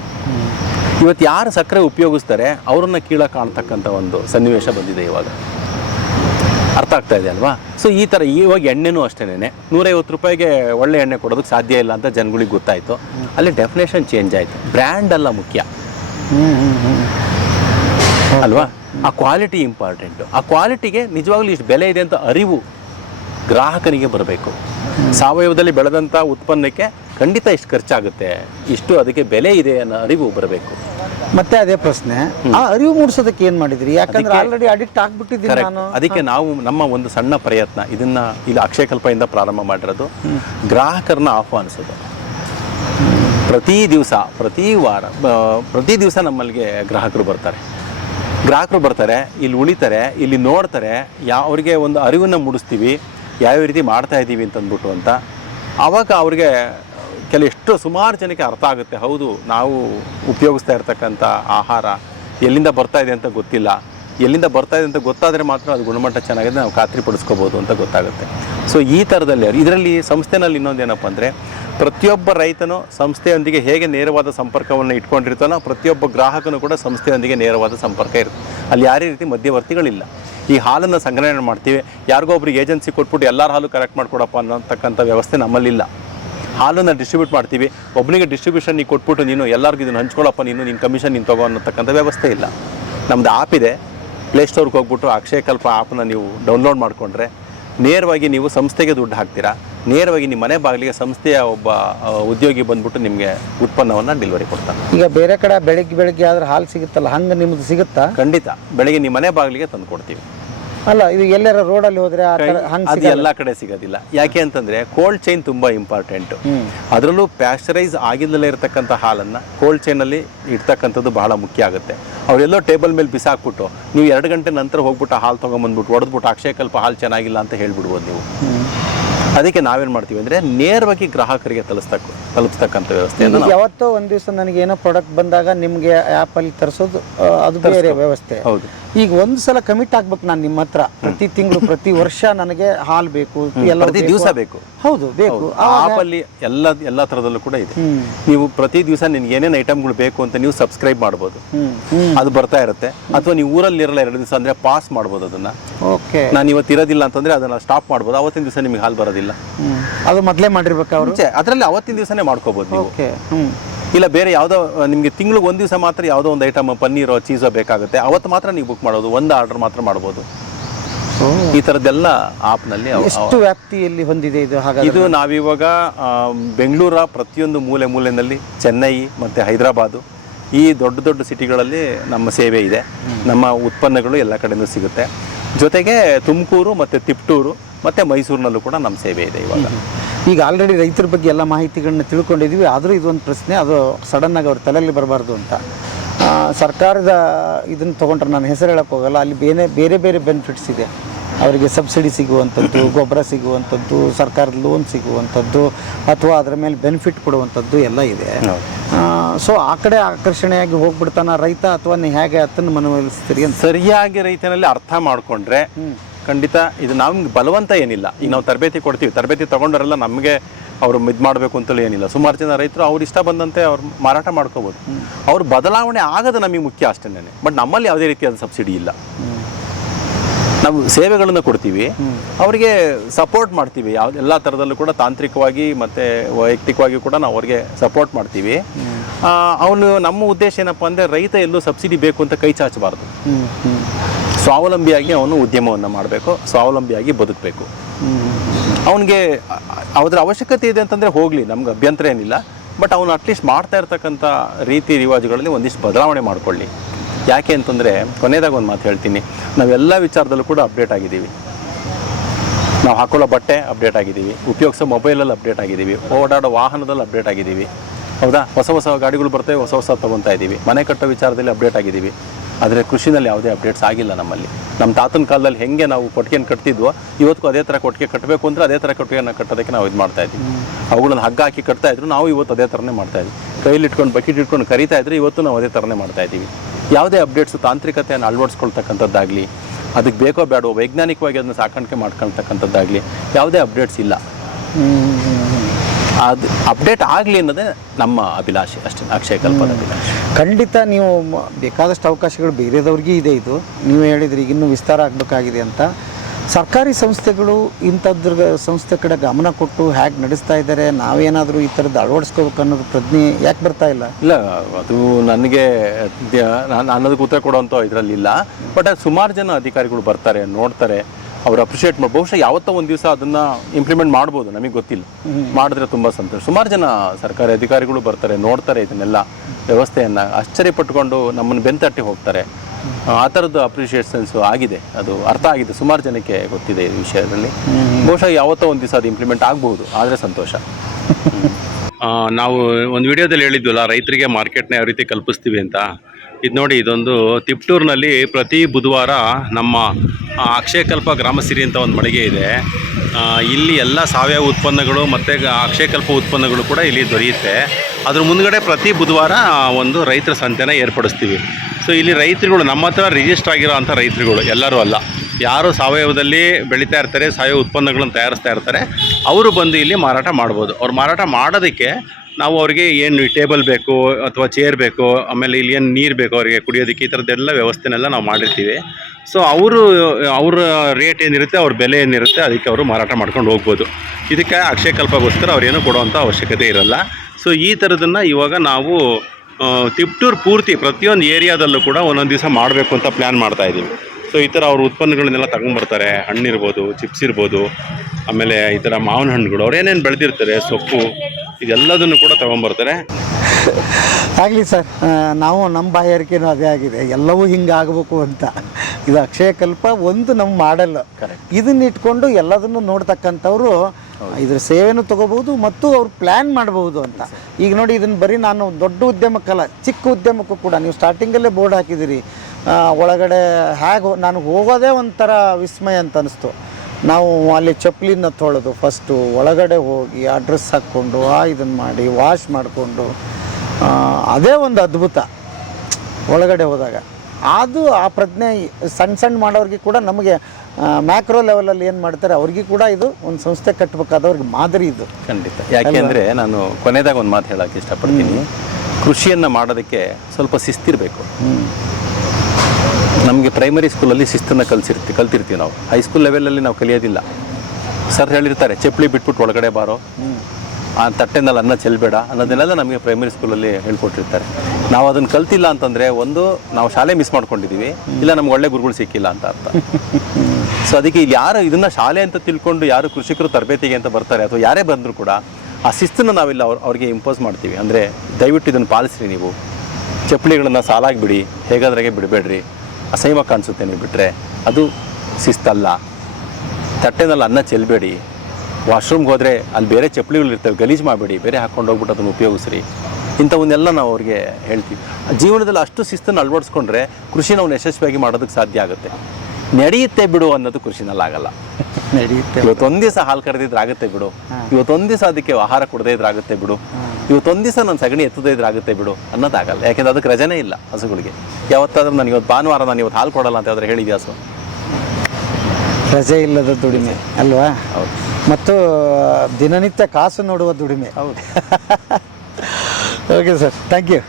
ಇವತ್ತು ಯಾರು ಸಕ್ಕರೆ ಉಪಯೋಗಿಸ್ತಾರೆ ಅವರನ್ನು ಕೀಳ ಕಾಣ್ತಕ್ಕಂಥ ಒಂದು ಸನ್ನಿವೇಶ ಬಂದಿದೆ ಇವಾಗ. ಅರ್ಥ ಆಗ್ತಾ ಇದೆ ಅಲ್ವಾ? ಸೊ ಈ ಥರ ಇವಾಗ ಎಣ್ಣೆನೂ ಅಷ್ಟೇನೆ 150 ರೂಪಾಯಿಗೆ ಒಳ್ಳೆ ಎಣ್ಣೆ ಕೊಡೋದಕ್ಕೆ ಸಾಧ್ಯ ಇಲ್ಲ ಅಂತ ಜನಗಳಿಗೆ ಗೊತ್ತಾಯಿತು. ಅಲ್ಲಿ ಡೆಫಿನೇಷನ್ ಚೇಂಜ್ ಆಯಿತು. ಬ್ರ್ಯಾಂಡ್ ಅಲ್ಲ ಮುಖ್ಯ ಅಲ್ವಾ, ಆ ಕ್ವಾಲಿಟಿ ಇಂಪಾರ್ಟೆಂಟು. ಆ ಕ್ವಾಲಿಟಿಗೆ ನಿಜವಾಗ್ಲೂ ಇಷ್ಟು ಬೆಲೆ ಇದೆ ಅಂತ ಅರಿವು ಗ್ರಾಹಕನಿಗೆ ಬರಬೇಕು. ಸಾವಯವದಲ್ಲಿ ಬೆಳೆದಂಥ ಉತ್ಪನ್ನಕ್ಕೆ ಖಂಡಿತ ಇಷ್ಟು ಖರ್ಚಾಗುತ್ತೆ, ಇಷ್ಟು ಅದಕ್ಕೆ ಬೆಲೆ ಇದೆ ಅನ್ನೋ ಅರಿವು ಬರಬೇಕು. ಮತ್ತೆ ಅದೇ ಪ್ರಶ್ನೆ, ಆ ಅರಿವು ಮೂಡಿಸೋದಕ್ಕೆ ಏನು ಮಾಡಿದ್ರಿ? ಯಾಕಂದ್ರೆ ಆಲ್ರೆಡಿ ಅಡಿಕ್ಟ್ ಆಗ್ಬಿಟ್ಟಿದ್ದೀನಿ ನಾನು. ಅದಕ್ಕೆ ನಾವು ನಮ್ಮ ಒಂದು ಸಣ್ಣ ಪ್ರಯತ್ನ, ಇದನ್ನ ಇಲ್ಲಿ ಅಕ್ಷಯಕಲ್ಪದಿಂದ ಪ್ರಾರಂಭ ಮಾಡಿರೋದು, ಗ್ರಾಹಕರನ್ನ ಆಹ್ವಾನಿಸೋದು. ಪ್ರತಿ ದಿವಸ, ಪ್ರತಿ ವಾರ, ಪ್ರತಿ ದಿವಸ ನಮ್ಮಲ್ಲಿಗೆ ಗ್ರಾಹಕರು ಬರ್ತಾರೆ, ಇಲ್ಲಿ ಉಳಿತಾರೆ, ಇಲ್ಲಿ ನೋಡ್ತಾರೆ, ಅವ್ರಿಗೆ ಒಂದು ಅರಿವನ್ನು ಮೂಡಿಸ್ತೀವಿ, ಯಾವ್ಯಾವ ರೀತಿ ಮಾಡ್ತಾ ಇದ್ದೀವಿ ಅಂತಂದ್ಬಿಟ್ಟು ಅಂತ. ಆವಾಗ ಅವ್ರಿಗೆ ಎಷ್ಟು ಸುಮಾರು ಜನಕ್ಕೆ ಅರ್ಥ ಆಗುತ್ತೆ, ಹೌದು ನಾವು ಉಪಯೋಗಿಸ್ತಾ ಇರ್ತಕ್ಕಂಥ ಆಹಾರ ಎಲ್ಲಿಂದ ಬರ್ತಾ ಇದೆ ಅಂತ ಗೊತ್ತಿಲ್ಲ, ಎಲ್ಲಿಂದ ಬರ್ತಾ ಇದೆ ಅಂತ ಗೊತ್ತಾದರೆ ಮಾತ್ರ ಅದು ಗುಣಮಟ್ಟ ಚೆನ್ನಾಗಿದೆ, ನಾವು ಖಾತ್ರಿ ಪಡಿಸ್ಕೋಬೋದು ಅಂತ ಗೊತ್ತಾಗುತ್ತೆ. ಸೊ ಈ ಥರದಲ್ಲಿ ಇದರಲ್ಲಿ ಸಂಸ್ಥೆನಲ್ಲಿ ಇನ್ನೊಂದೇನಪ್ಪ ಅಂದರೆ, ಪ್ರತಿಯೊಬ್ಬ ರೈತನು ಸಂಸ್ಥೆಯೊಂದಿಗೆ ಹೇಗೆ ನೇರವಾದ ಸಂಪರ್ಕವನ್ನು ಇಟ್ಕೊಂಡಿರ್ತಾನೋ ಪ್ರತಿಯೊಬ್ಬ ಗ್ರಾಹಕನು ಕೂಡ ಸಂಸ್ಥೆಯೊಂದಿಗೆ ನೇರವಾದ ಸಂಪರ್ಕ ಇರುತ್ತೆ. ಅಲ್ಲಿ ಯಾರೇ ರೀತಿ ಮಧ್ಯವರ್ತಿಗಳಿಲ್ಲ. ಈ ಹಾಲನ್ನು ಸಂಗ್ರಹಣೆ ಮಾಡ್ತೀವಿ, ಯಾರಿಗೋ ಒಬ್ರಿಗೆ ಏಜೆನ್ಸಿ ಕೊಟ್ಬಿಟ್ಟು ಎಲ್ಲರ ಹಾಲು ಕಲೆಕ್ಟ್ ಮಾಡಿಕೊಡಪ್ಪ ಅನ್ನೋತಕ್ಕಂಥ ವ್ಯವಸ್ಥೆ ನಮ್ಮಲ್ಲಿಲ್ಲ. ಹಾಲನ್ನು ಡಿಸ್ಟ್ರಿಬ್ಯೂಟ್ ಮಾಡ್ತೀವಿ, ಒಬ್ಬನಿಗೆ ಡಿಸ್ಟ್ರಿಬ್ಯೂಷನ್ ನೀನು ಕೊಟ್ಬಿಟ್ಟು ನೀನು ಎಲ್ಲರಿಗೂ ಇದನ್ನು ಹಂಚ್ಕೊಳ್ಳಪ್ಪ, ನೀನು ಕಮಿಷನ್ ನೀನು ತಗೋ ಅನ್ನೋತಕ್ಕಂಥ ವ್ಯವಸ್ಥೆ ಇಲ್ಲ. ನಮ್ಮದು ಆ್ಯಪ್ ಇದೆ, ಪ್ಲೇಸ್ಟೋರ್ಗೆ ಹೋಗ್ಬಿಟ್ಟು ಅಕ್ಷಯಕಲ್ಪ ಆ್ಯಪನ್ನ ನೀವು ಡೌನ್ಲೋಡ್ ಮಾಡಿಕೊಂಡ್ರೆ ನೇರವಾಗಿ ನೀವು ಸಂಸ್ಥೆಗೆ ದುಡ್ಡು ಹಾಕ್ತೀರಾ, ನೇರವಾಗಿ ನಿಮ್ಮ ಮನೆ ಬಾಗಿಲಿಗೆ ಸಂಸ್ಥೆಯ ಒಬ್ಬ ಉದ್ಯೋಗಿ ಬಂದ್ಬಿಟ್ಟು ನಿಮಗೆ ಉತ್ಪನ್ನವನ್ನು ಡೆಲಿವರಿ ಕೊಡ್ತಾನೆ. ಈಗ ಬೇರೆ ಕಡೆ ಬೆಳಿಗ್ಗೆ ಆದ್ರೆ ಹಾಲು ಸಿಗುತ್ತಲ್ಲ, ಹಂಗೆ ನಿಮ್ದು ಸಿಗುತ್ತಾ? ಖಂಡಿತ ಬೆಳಗ್ಗೆ ನಿಮ್ಮ ಮನೆ ಬಾಗಿಲಿಗೆ ತಂದು ಕೊಡ್ತೀವಿ. ಅಲ್ಲ, ಇದು ಎಲ್ಲಾರ ರೋಡಲ್ಲಿ ಹೋದ್ರೆ ಅದು ಎಲ್ಲ ಕಡೆ ಸಿಗೋದಿಲ್ಲ. ಯಾಕೆ ಅಂತಂದ್ರೆ ಕೋಲ್ಡ್ ಚೈನ್ ತುಂಬಾ ಇಂಪಾರ್ಟೆಂಟ್. ಅದರಲ್ಲೂ ಪ್ಯಾಸ್ಚರೈಸ್ ಆಗಿಲ್ಲದೆ ಇರತಕ್ಕಂಥ ಹಾಲನ್ನು ಕೋಲ್ಡ್ ಚೈನಲ್ಲಿ ಇಡ್ತಕ್ಕಂಥದ್ದು ಬಹಳ ಮುಖ್ಯ ಆಗುತ್ತೆ. ಅವರೆಲ್ಲೋ ಟೇಬಲ್ ಮೇಲೆ ಬಿಸಾಕ್ಬಿಟ್ಟು ನೀವು 2 ಗಂಟೆ ನಂತರ ಹೋಗ್ಬಿಟ್ಟು ಹಾಲು ತೊಗೊಂಬಂದ್ಬಿಟ್ಟು ಹೊಡೆದ್ಬಿಟ್ಟು ಅಕ್ಷಯಕಲ್ಪ ಹಾಲು ಚೆನ್ನಾಗಿಲ್ಲ ಅಂತ ಹೇಳ್ಬಿಡ್ಬೋದು ನೀವು. ಅದಕ್ಕೆ ನಾವೇನು ಮಾಡ್ತೀವಿ ಅಂದರೆ ನೇರವಾಗಿ ಗ್ರಾಹಕರಿಗೆ ತಲುಪಿಸ್ತಕ್ಕಂಥ ವ್ಯವಸ್ಥೆಯನ್ನು ಯಾವತ್ತೋ ಒಂದು ದಿವಸ ನನಗೆ ಏನೋ ಪ್ರಾಡಕ್ಟ್ ಬಂದಾಗ ನಿಮಗೆ ಆ್ಯಪಲ್ಲಿ ತರಿಸೋದು ಅದು ಬೇರೆ ವ್ಯವಸ್ಥೆ. ಹೌದು. ಈಗ ಒಂದು ಸಲ ಕಮಿಟ್ ಆಗ್ಬೇಕು ನಾನು ನಿಮ್ಮ ಹತ್ರ, ಪ್ರತಿ ತಿಂಗಳು ಪ್ರತಿ ವರ್ಷ ನನಗೆ ಹಾಲು ಬೇಕು, ಎಲ್ಲ ಪ್ರತಿ ದಿವಸ ಬೇಕು. ಹೌದು, ಬೇಕು. ಆಪಲ್ಲಿ ಎಲ್ಲ ಥರದಲ್ಲೂ ಕೂಡ ಇದೆ. ನೀವು ಪ್ರತಿ ದಿವಸ ನಿನ್ಗೆ ಏನೇನು ಐಟಮ್ಗಳು ಬೇಕು ಅಂತ ನೀವು ಸಬ್ಸ್ಕ್ರೈಬ್ ಮಾಡ್ಬೋದು, ಅದು ಬರ್ತಾ ಇರುತ್ತೆ. ಅಥವಾ ನೀವು ಊರಲ್ಲಿ ಇರಲ್ಲ 2 ದಿವಸ ಅಂದರೆ ಪಾಸ್ ಮಾಡ್ಬೋದು ಅದನ್ನು. ಓಕೆ, ನಾನು ಇವತ್ತು ಇರೋದಿಲ್ಲ ಅಂತಂದರೆ ಅದನ್ನು ಸ್ಟಾಪ್ ಮಾಡ್ಬೋದು. ಅವತ್ತಿನ ದಿವಸ ನಿಮಗೆ ಹಾಲು ಬರೋದಿಲ್ಲ, ಅದು ಮೊದಲೇ ಮಾಡಿರ್ಬೇಕು ಅವರು. ಅದರಲ್ಲಿ ಅವತ್ತಿನ ದಿವಸನೇ ಮಾಡ್ಕೋಬೋದು ನೀವು. ಓಕೆ. ಇಲ್ಲ ಬೇರೆ ಯಾವುದೋ ನಿಮಗೆ ತಿಂಗಳಿಗೆ 1 ದಿವಸ ಮಾತ್ರ ಯಾವುದೋ ಒಂದು ಐಟಮ್ ಪನ್ನೀರೋ ಚೀಸೋ ಬೇಕಾಗುತ್ತೆ, ಅವತ್ತು ಮಾತ್ರ ನೀವು ಬುಕ್ ಮಾಡೋದು, ಒಂದು ಆರ್ಡರ್ ಮಾತ್ರ ಮಾಡ್ಬೋದು. ಈ ಥರದ್ದೆಲ್ಲ ಆ್ಯಪ್ನಲ್ಲಿ. ಎಷ್ಟು ವ್ಯಾಪ್ತಿಯಲ್ಲಿ ಹೊಂದಿದೆ ಇದು? ಹಾಗಾದ್ರೆ ಇದು ನಾವಿವಾಗ ಬೆಂಗಳೂರ ಪ್ರತಿಯೊಂದು ಮೂಲೆಯಲ್ಲಿ, ಚೆನ್ನೈ ಮತ್ತು ಹೈದರಾಬಾದು, ಈ ದೊಡ್ಡ ಸಿಟಿಗಳಲ್ಲಿ ನಮ್ಮ ಸೇವೆ ಇದೆ. ನಮ್ಮ ಉತ್ಪನ್ನಗಳು ಎಲ್ಲ ಕಡೆಯೂ ಸಿಗುತ್ತೆ. ಜೊತೆಗೆ ತುಮಕೂರು ಮತ್ತು ತಿಪ್ಟೂರು ಮತ್ತು ಮೈಸೂರಿನಲ್ಲೂ ಕೂಡ ನಮ್ಮ ಸೇವೆ ಇದೆ ಇವಾಗ. ಈಗ ಆಲ್ರೆಡಿ ರೈತರ ಬಗ್ಗೆ ಎಲ್ಲ ಮಾಹಿತಿಗಳನ್ನ ತಿಳ್ಕೊಂಡಿದ್ದೀವಿ. ಆದರೂ ಇದೊಂದು ಪ್ರಶ್ನೆ, ಅದು ಸಡನ್ನಾಗಿ ಅವ್ರ ತಲೆಯಲ್ಲಿ ಬರಬಾರ್ದು ಅಂತ. ಸರ್ಕಾರದ ಇದನ್ನು ತೊಗೊಂಡ್ರೆ ನಾನು ಹೆಸರು ಹೇಳಕ್ಕೆ ಹೋಗಲ್ಲ, ಅಲ್ಲಿ ಬೇರೆ ಬೆನಿಫಿಟ್ಸ್ ಇದೆ. ಅವರಿಗೆ ಸಬ್ಸಿಡಿ ಸಿಗುವಂಥದ್ದು, ಗೊಬ್ಬರ ಸಿಗುವಂಥದ್ದು, ಸರ್ಕಾರದ ಲೋನ್ ಸಿಗುವಂಥದ್ದು, ಅಥವಾ ಅದರ ಮೇಲೆ ಬೆನಿಫಿಟ್ ಕೊಡುವಂಥದ್ದು ಎಲ್ಲ ಇದೆ. ಸೊ ಆ ಕಡೆ ಆಕರ್ಷಣೆಯಾಗಿ ಹೋಗ್ಬಿಡ್ತಾನ ರೈತ, ಅಥವಾ ನೀವು ಹೇಗೆ ಅದನ್ನು ಮನವೊಲಿಸ್ತೀರಿ ಅಂತ? ಸರಿಯಾಗಿ ರೈತನಲ್ಲಿ ಅರ್ಥ ಮಾಡಿಕೊಂಡ್ರೆ ಖಂಡಿತ ಇದು ನಮ್ಗೆ ಬಲವಂತ ಏನಿಲ್ಲ. ಈಗ ನಾವು ತರಬೇತಿ ಕೊಡ್ತೀವಿ, ತರಬೇತಿ ತೊಗೊಂಡವರೆಲ್ಲ ನಮಗೆ ಅವರು ಇದು ಮಾಡಬೇಕು ಅಂತಲೂ ಏನಿಲ್ಲ. ಸುಮಾರು ಜನ ರೈತರು ಅವ್ರು ಇಷ್ಟ ಬಂದಂತೆ ಅವ್ರು ಮಾರಾಟ ಮಾಡ್ಕೋಬೋದು. ಅವ್ರ ಬದಲಾವಣೆ ಆಗೋದು ನಮಗೆ ಮುಖ್ಯ ಅಷ್ಟೇ. ಬಟ್ ನಮ್ಮಲ್ಲಿ ಯಾವುದೇ ರೀತಿಯಾದ ಸಬ್ಸಿಡಿ ಇಲ್ಲ. ನಾವು ಸೇವೆಗಳನ್ನು ಕೊಡ್ತೀವಿ, ಅವರಿಗೆ ಸಪೋರ್ಟ್ ಮಾಡ್ತೀವಿ. ಎಲ್ಲ ಥರದಲ್ಲೂ ಕೂಡ ತಾಂತ್ರಿಕವಾಗಿ ಮತ್ತು ವೈಯಕ್ತಿಕವಾಗಿ ಕೂಡ ನಾವು ಅವ್ರಿಗೆ ಸಪೋರ್ಟ್ ಮಾಡ್ತೀವಿ. ನಮ್ಮ ಉದ್ದೇಶ ಏನಪ್ಪ ಅಂದರೆ ರೈತ ಎಲ್ಲೂ ಸಬ್ಸಿಡಿ ಬೇಕು ಅಂತ ಕೈ ಚಾಚಬಾರ್ದು. ಸ್ವಾವಲಂಬಿಯಾಗಿ ಅವನು ಉದ್ಯಮವನ್ನು ಮಾಡಬೇಕು, ಸ್ವಾವಲಂಬಿಯಾಗಿ ಬದುಕಬೇಕು. ಅವನಿಗೆ ಅದರ ಅವಶ್ಯಕತೆ ಇದೆ ಅಂತಂದರೆ ಹೋಗಲಿ, ನಮ್ಗೆ ಅಭ್ಯಂತರ ಏನಿಲ್ಲ. ಬಟ್ ಅವನು ಅಟ್ಲೀಸ್ಟ್ ಮಾಡ್ತಾ ಇರ್ತಕ್ಕಂಥ ರೀತಿ ರಿವಾಜುಗಳಲ್ಲಿ ಒಂದಿಷ್ಟು ಬದಲಾವಣೆ ಮಾಡಿಕೊಳ್ಳಿ. ಯಾಕೆ ಅಂತಂದರೆ ಕೊನೆಯದಾಗ ಒಂದು ಮಾತು ಹೇಳ್ತೀನಿ, ನಾವೆಲ್ಲ ವಿಚಾರದಲ್ಲೂ ಕೂಡ ಅಪ್ಡೇಟ್ ಆಗಿದ್ದೀವಿ. ನಾವು ಹಾಕೊಳ್ಳೋ ಬಟ್ಟೆ ಅಪ್ಡೇಟ್ ಆಗಿದ್ದೀವಿ, ಉಪಯೋಗಿಸೋ ಮೊಬೈಲಲ್ಲಿ ಅಪ್ಡೇಟ್ ಆಗಿದ್ದೀವಿ, ಓಡಾಡೋ ವಾಹನದಲ್ಲಿ ಅಪ್ಡೇಟ್ ಆಗಿದ್ದೀವಿ. ಹೌದಾ? ಹೊಸ ಗಾಡಿಗಳು ಬರ್ತವೆ, ಹೊಸ ತೊಗೊತಾ ಇದ್ದೀವಿ. ಮನೆ ಕಟ್ಟೋ ವಿಚಾರದಲ್ಲಿ ಅಪ್ಡೇಟ್ ಆಗಿದ್ದೀವಿ. ಆದರೆ ಕೃಷಿನಲ್ಲಿ ಯಾವುದೇ ಅಪ್ಡೇಟ್ಸ್ ಆಗಿಲ್ಲ ನಮ್ಮಲ್ಲಿ. ನಮ್ಮ ತಾತನ ಕಾಲದಲ್ಲಿ ಹೆಂಗೆ ನಾವು ಕೊಟ್ಟಿಗೆಯನ್ನು ಕಟ್ತಿದ್ವೋ ಇವತ್ತಿಗೂ ಅದೇ ಥರ ಕೊಟ್ಟಿಗೆ ಕಟ್ಟಬೇಕು ಅಂದರೆ ಅದೇ ಥರ ಕೊಟ್ಟಿಗೆಯನ್ನು ಕಟ್ಟೋದಕ್ಕೆ ನಾವು ಇದು ಮಾಡ್ತಾಯಿದ್ವಿ. ಅವುಗಳನ್ನು ಹಗ್ಗ ಹಾಕಿ ಕಟ್ತಾಯಿದ್ರು, ನಾವು ಇವತ್ತು ಅದೇ ಥರನೇ ಮಾಡ್ತಾಯಿದ್ವಿ. ಕೈಲಿ ಇಟ್ಕೊಂಡು ಬಕೆಟ್ ಇಟ್ಕೊಂಡು ಕರಿತಾಯಿದ್ರು, ಇವತ್ತು ನಾವು ಅದೇ ಥರನೇ ಮಾಡ್ತಾಯಿದ್ದೀವಿ. ಯಾವುದೇ ಅಪ್ಡೇಟ್ಸು ತಾಂತ್ರಿಕತೆಯನ್ನು ಅಳವಡಿಸ್ಕೊಳ್ತಕ್ಕಂಥದ್ದಾಗಲಿ, ಅದಕ್ಕೆ ಬೇಕೋ ಬೇಡೋ ವೈಜ್ಞಾನಿಕವಾಗಿ ಅದನ್ನು ಸಾಕಾಣಿಕೆ ಮಾಡ್ಕೊಳ್ತಕ್ಕಂಥದ್ದಾಗಲಿ ಯಾವುದೇ ಅಪ್ಡೇಟ್ಸ್ ಇಲ್ಲ. ಅದು ಅಪ್ಡೇಟ್ ಆಗಲಿ ಅನ್ನೋದೇ ನಮ್ಮ ಅಭಿಲಾಷೆ ಅಷ್ಟೇ, ಅಕ್ಷಯಕಲ್ಪದ ಅಭಿಲಾಷೆ. ಖಂಡಿತ ನೀವು ಬೇಕಾದಷ್ಟು ಅವಕಾಶಗಳು ಬೇರೆದವ್ರಿಗೆ ಇದೆ. ಇದು ನೀವು ಹೇಳಿದ್ರಿ ಈಗ ಇನ್ನೂ ವಿಸ್ತಾರ ಆಗಬೇಕಾಗಿದೆ ಅಂತ. ಸರ್ಕಾರಿ ಸಂಸ್ಥೆಗಳು ಇಂಥದ್ರ ಸಂಸ್ಥೆ ಕಡೆ ಗಮನ ಕೊಟ್ಟು ಹೇಗೆ ನಡೆಸ್ತಾ ಇದ್ದಾರೆ, ನಾವೇನಾದರೂ ಈ ಥರದ್ದು ಅಳವಡಿಸ್ಕೋಬೇಕು ಅನ್ನೋದು ಪ್ರಜ್ಞೆ ಯಾಕೆ ಬರ್ತಾ ಇಲ್ಲ? ಇಲ್ಲ, ಅದು ನನಗೆ ಅನ್ನೋದಕ್ಕೆ ಉತ್ತರ ಕೊಡೋವಂಥ ಇದರಲ್ಲಿ ಇಲ್ಲ. ಬಟ್ ಸುಮಾರು ಜನ ಅಧಿಕಾರಿಗಳು ಬರ್ತಾರೆ, ನೋಡ್ತಾರೆ, ಅವ್ರು ಅಪ್ರಿಷಿಯೇಟ್ ಮಾಡಿ. ಬಹುಶಃ ಯಾವತ್ತೋ ಒಂದು ದಿವಸ ಅದನ್ನು ಇಂಪ್ಲಿಮೆಂಟ್ ಮಾಡ್ಬೋದು, ನಮಗೆ ಗೊತ್ತಿಲ್ಲ. ಮಾಡಿದ್ರೆ ತುಂಬ ಸಂತೋಷ. ಸುಮಾರು ಜನ ಸರ್ಕಾರಿ ಅಧಿಕಾರಿಗಳು ಬರ್ತಾರೆ, ನೋಡ್ತಾರೆ ಇದನ್ನೆಲ್ಲ ವ್ಯವಸ್ಥೆಯನ್ನು, ಆಶ್ಚರ್ಯಪಟ್ಟುಕೊಂಡು ನಮ್ಮನ್ನು ಬೆಂತಟ್ಟಿ ಹೋಗ್ತಾರೆ. ಆ ಥರದ್ದು ಅಪ್ರಿಷಿಯೇಷನ್ಸು ಆಗಿದೆ, ಅದು ಅರ್ಥ ಆಗಿದೆ, ಸುಮಾರು ಜನಕ್ಕೆ ಗೊತ್ತಿದೆ ಈ ವಿಷಯದಲ್ಲಿ. ಬಹುಶಃ ಯಾವತ್ತೋ ಒಂದು ದಿವಸ ಅದು ಇಂಪ್ಲಿಮೆಂಟ್ ಆಗ್ಬೋದು, ಆದರೆ ಸಂತೋಷ. ನಾವು ಒಂದು ವಿಡಿಯೋದಲ್ಲಿ ಹೇಳಿದ್ವಲ್ಲ ರೈತರಿಗೆ ಮಾರ್ಕೆಟ್ನ ಯಾವ ರೀತಿ ಕಲ್ಪಿಸ್ತೀವಿ ಅಂತ. ಇದು ನೋಡಿ, ಇದೊಂದು ತಿಪ್ಟೂರಿನಲ್ಲಿ ಪ್ರತಿ ಬುಧವಾರ ನಮ್ಮ ಅಕ್ಷಯಕಲ್ಪ ಗ್ರಾಮಸಿರಿ ಅಂತ ಒಂದು ಮಳಿಗೆ ಇದೆ. ಇಲ್ಲಿ ಎಲ್ಲ ಸಾವಯವ ಉತ್ಪನ್ನಗಳು ಮತ್ತು ಅಕ್ಷಯಕಲ್ಪ ಉತ್ಪನ್ನಗಳು ಕೂಡ ಇಲ್ಲಿ ದೊರೆಯುತ್ತೆ. ಅದ್ರ ಮುಂದ್ಗಡೆ ಪ್ರತಿ ಬುಧವಾರ ಒಂದು ರೈತರ ಸಂತೆನ ಏರ್ಪಡಿಸ್ತೀವಿ. ಸೊ ಇಲ್ಲಿ ರೈತರುಗಳು ನಮ್ಮ ಹತ್ರ ರಿಜಿಸ್ಟರ್ ಆಗಿರೋ ಅಂಥ ರೈತರುಗಳು ಎಲ್ಲರೂ ಅಲ್ಲ, ಯಾರು ಸಾವಯವದಲ್ಲಿ ಬೆಳೀತಾ ಇರ್ತಾರೆ, ಸಾವಯವ ಉತ್ಪನ್ನಗಳನ್ನು ತಯಾರಿಸ್ತಾ ಇರ್ತಾರೆ, ಅವರು ಬಂದು ಇಲ್ಲಿ ಮಾರಾಟ ಮಾಡ್ಬೋದು. ಅವ್ರು ಮಾರಾಟ ಮಾಡೋದಕ್ಕೆ ನಾವು ಅವರಿಗೆ ಏನು ಟೇಬಲ್ ಬೇಕು ಅಥವಾ ಚೇರ್ ಬೇಕು, ಆಮೇಲೆ ಇಲ್ಲಿ ಏನು ನೀರು ಬೇಕು ಅವರಿಗೆ ಕುಡಿಯೋದಕ್ಕೆ, ಈ ಥರದ್ದೆಲ್ಲ ವ್ಯವಸ್ಥೆನೆಲ್ಲ ನಾವು ಮಾಡಿರ್ತೀವಿ. ಸೊ ಅವ್ರ ರೇಟ್ ಏನಿರುತ್ತೆ, ಅವ್ರ ಬೆಲೆ ಏನಿರುತ್ತೆ, ಅದಕ್ಕೆ ಅವರು ಮಾರಾಟ ಮಾಡ್ಕೊಂಡು ಹೋಗ್ಬೋದು. ಇದಕ್ಕೆ ಅಕ್ಷಯಕಲ್ಪಗೋಸ್ಕರ ಅವ್ರೇನು ಕೊಡುವಂಥ ಅವಶ್ಯಕತೆ ಇರಲ್ಲ. ಸೊ ಈ ಥರದನ್ನು ಇವಾಗ ನಾವು ತಿಪ್ಟೂರು ಪೂರ್ತಿ ಪ್ರತಿಯೊಂದು ಏರಿಯಾದಲ್ಲೂ ಕೂಡ ಒಂದೊಂದು ದಿವಸ ಮಾಡಬೇಕು ಅಂತ ಪ್ಲ್ಯಾನ್ ಮಾಡ್ತಾಯಿದ್ದೀವಿ. ಸೊ ಈ ಥರ ಅವ್ರ ಉತ್ಪನ್ನಗಳನ್ನೆಲ್ಲ ತಗೊಂಬರ್ತಾರೆ. ಹಣ್ಣಿರ್ಬೋದು, ಚಿಪ್ಸ್ ಇರ್ಬೋದು, ಆಮೇಲೆ ಈ ಥರ ಮಾವಿನ ಹಣ್ಣುಗಳು, ಅವ್ರು ಏನೇನು ಬೆಳೆದಿರ್ತಾರೆ, ಸೊಪ್ಪು, ಇದೆಲ್ಲದನ್ನು ಕೂಡ ತೊಗೊಂಬರ್ತಾರೆ. ಆಗಲಿ ಸರ್, ನಾವು ನಮ್ಮ ಬಾಯಾರಿಕೆನೂ ಅದೇ ಆಗಿದೆ, ಎಲ್ಲವೂ ಹಿಂಗೆ ಆಗಬೇಕು ಅಂತ. ಇದು ಅಕ್ಷಯಕಲ್ಪ ಒಂದು ನಮ್ಮ ಮಾಡಲ್. ಇದನ್ನ ಇಟ್ಕೊಂಡು ಎಲ್ಲದನ್ನು ನೋಡ್ತಕ್ಕಂಥವ್ರು ಇದ್ರ ಸೇವೆನೂ ತೊಗೋಬೋದು ಮತ್ತು ಅವ್ರು ಪ್ಲ್ಯಾನ್ ಮಾಡ್ಬೋದು ಅಂತ. ಈಗ ನೋಡಿ, ಇದನ್ನು ಬರೀ ನಾನು ದೊಡ್ಡ ಉದ್ಯಮಕ್ಕಲ್ಲ, ಚಿಕ್ಕ ಉದ್ಯಮಕ್ಕೂ ಕೂಡ ನೀವು ಸ್ಟಾರ್ಟಿಂಗಲ್ಲೇ ಬೋರ್ಡ್ ಹಾಕಿದ್ದೀರಿ. ಒಳಗಡೆ ಹೇಗೆ ನಾನು ಹೋಗೋದೇ ಒಂಥರ ವಿಸ್ಮಯ ಅಂತ ಅನಿಸ್ತು. ನಾವು ಅಲ್ಲಿ ಚಪ್ಪಲಿನ ತೊಳೆದು ಫಸ್ಟು ಒಳಗಡೆ ಹೋಗಿ ಆ ಡ್ರೆಸ್ ಹಾಕ್ಕೊಂಡು ಇದನ್ನು ಮಾಡಿ ವಾಶ್ ಮಾಡಿಕೊಂಡು, ಅದೇ ಒಂದು ಅದ್ಭುತ ಒಳಗಡೆ ಹೋದಾಗ. ಅದು ಆ ಪ್ರಜ್ಞೆ ಸಣ್ಣ ಸಣ್ಣ ಮಾಡೋರಿಗೆ ಕೂಡ, ನಮಗೆ ಮ್ಯಾಕ್ರೋ ಲೆವೆಲಲ್ಲಿ ಏನು ಮಾಡ್ತಾರೆ ಅವ್ರಿಗೆ ಕೂಡ ಇದು ಒಂದು ಸಂಸ್ಥೆ ಕಟ್ಟಬೇಕಾದವ್ರಿಗೆ ಮಾದರಿ ಇದು. ಖಂಡಿತ. ಯಾಕೆಂದರೆ ನಾನು ಕೊನೆಯದಾಗ ಒಂದು ಮಾತು ಹೇಳೋಕ್ಕೆ ಇಷ್ಟಪಡ್ತೀನಿ. ಕೃಷಿಯನ್ನು ಮಾಡೋದಕ್ಕೆ ಸ್ವಲ್ಪ ಶಿಸ್ತಿರಬೇಕು. ನಮಗೆ ಪ್ರೈಮರಿ ಸ್ಕೂಲಲ್ಲಿ ಶಿಸ್ತನ್ನು ಕಲ್ತಿರ್ತೀವಿ ನಾವು. ಹೈಸ್ಕೂಲ್ ಲೆವೆಲಲ್ಲಿ ನಾವು ಕಲಿಯೋದಿಲ್ಲ. ಸರ್ ಹೇಳಿರ್ತಾರೆ, ಚಪ್ಪಲಿ ಬಿಟ್ಬಿಟ್ಟು ಒಳಗಡೆ ಬಾರೋ, ಆ ತಟ್ಟೆನಲ್ಲಿ ಅನ್ನ ಚೆಲ್ಲಬೇಡ ಅನ್ನೋದನ್ನೆಲ್ಲ ನಮಗೆ ಪ್ರೈಮರಿ ಸ್ಕೂಲಲ್ಲಿ ಹೇಳ್ಕೊಟ್ಟಿರ್ತಾರೆ. ನಾವು ಅದನ್ನು ಕಲ್ತಿಲ್ಲ ಅಂತಂದರೆ, ಒಂದು ನಾವು ಶಾಲೆ ಮಿಸ್ ಮಾಡ್ಕೊಂಡಿದ್ದೀವಿ, ಇಲ್ಲ ನಮ್ಗೆ ಒಳ್ಳೆ ಗುರುಗಳು ಸಿಕ್ಕಿಲ್ಲ ಅಂತ ಅರ್ಥ. ಸೊ ಅದಕ್ಕೆ ಇಲ್ಲಿ ಯಾರು ಇದನ್ನು ಶಾಲೆ ಅಂತ ತಿಳ್ಕೊಂಡು ಯಾರು ಕೃಷಿಕರು ತರಬೇತಿಗೆ ಅಂತ ಬರ್ತಾರೆ, ಅಥವಾ ಯಾರೇ ಬಂದರೂ ಕೂಡ ಆ ಶಿಸ್ತನ್ನು ನಾವಿಲ್ಲ ಅವ್ರಿಗೆ ಇಂಪೋಸ್ ಮಾಡ್ತೀವಿ. ಅಂದರೆ ದಯವಿಟ್ಟು ಇದನ್ನು ಪಾಲಿಸ್ರಿ, ನೀವು ಚಪ್ಪಲಿಗಳನ್ನು ಸಾಲಾಗಿ ಬಿಡಿ, ಹೇಗಾದ್ರಾಗೆ ಬಿಡಬೇಡ್ರಿ, ಅಸಹ್ಯವಾಗಿ ಅನಿಸುತ್ತೆ ನೀವು ಬಿಟ್ಟರೆ, ಅದು ಶಿಸ್ತಲ್ಲ. ತಟ್ಟೆನಲ್ಲಿ ಅನ್ನ ಚೆಲ್ಲಬೇಡಿ, ವಾಶ್ರೂಮ್ಗೆ ಹೋದರೆ ಅಲ್ಲಿ ಬೇರೆ ಚಪ್ಪಲಿಗಳು ಇರ್ತವೆ, ಗಲೀಜು ಮಾಡಬೇಡಿ, ಬೇರೆ ಹಾಕ್ಕೊಂಡು ಹೋಗ್ಬಿಟ್ಟು ಅದನ್ನು ಉಪಯೋಗಿಸ್ರಿ. ಇಂಥವನ್ನೆಲ್ಲ ನಾವು ಅವ್ರಿಗೆ ಹೇಳ್ತೀವಿ. ಜೀವನದಲ್ಲಿ ಅಷ್ಟು ಶಿಸ್ತನ್ನು ಅಳವಡಿಸ್ಕೊಂಡ್ರೆ ಕೃಷಿ ನಾವು ಯಶಸ್ವಿಯಾಗಿ ಮಾಡೋದಕ್ಕೆ ಸಾಧ್ಯ ಆಗುತ್ತೆ. ನಡೆಯುತ್ತೆ ಬಿಡು ಅನ್ನೋದು ಕೃಷಿನಲ್ಲಾಗಲ್ಲ. ನಡೆಯುತ್ತೆ. ಇವತ್ತೊಂದು ದಿವಸ ಹಾಲು ಕರೆದಿದ್ರೆ ಆಗುತ್ತೆ ಬಿಡು, ಇವತ್ತೊಂದು ದಿವಸ ಅದಕ್ಕೆ ಆಹಾರ ಕೊಡದೇ ಇದ್ರೆ ಆಗುತ್ತೆ ಬಿಡು, ಇವತ್ತೊಂದು ದಿವಸ ನಾನು ಸಗಣಿ ಎತ್ತದೇ ಇದ್ರೆ ಆಗುತ್ತೆ ಬಿಡು ಅನ್ನೋದಾಗಲ್ಲ. ಯಾಕೆಂದ್ರೆ ಅದಕ್ಕೆ ರಜನೇ ಇಲ್ಲ ಹಸುಗಳಿಗೆ. ಯಾವತ್ತಾದ್ರೂ ನಾನು ಇವತ್ತು ಭಾನುವಾರ ನಾನು ಇವತ್ತು ಹಾಲು ಕೊಡಲ್ಲ ಅಂತ ಯಾವ್ದಾರು ಹೇಳಿದ್ಯಾ ಹಸು? ರಜೆ ಇಲ್ಲದ ದುಡಿಮೆ ಅಲ್ವಾ? ಹೌದು. ಮತ್ತು ದಿನನಿತ್ಯ ಕಾಸು ನೋಡುವ ದುಡಿಮೆ. ಹೌದು. Okay sir, thank you.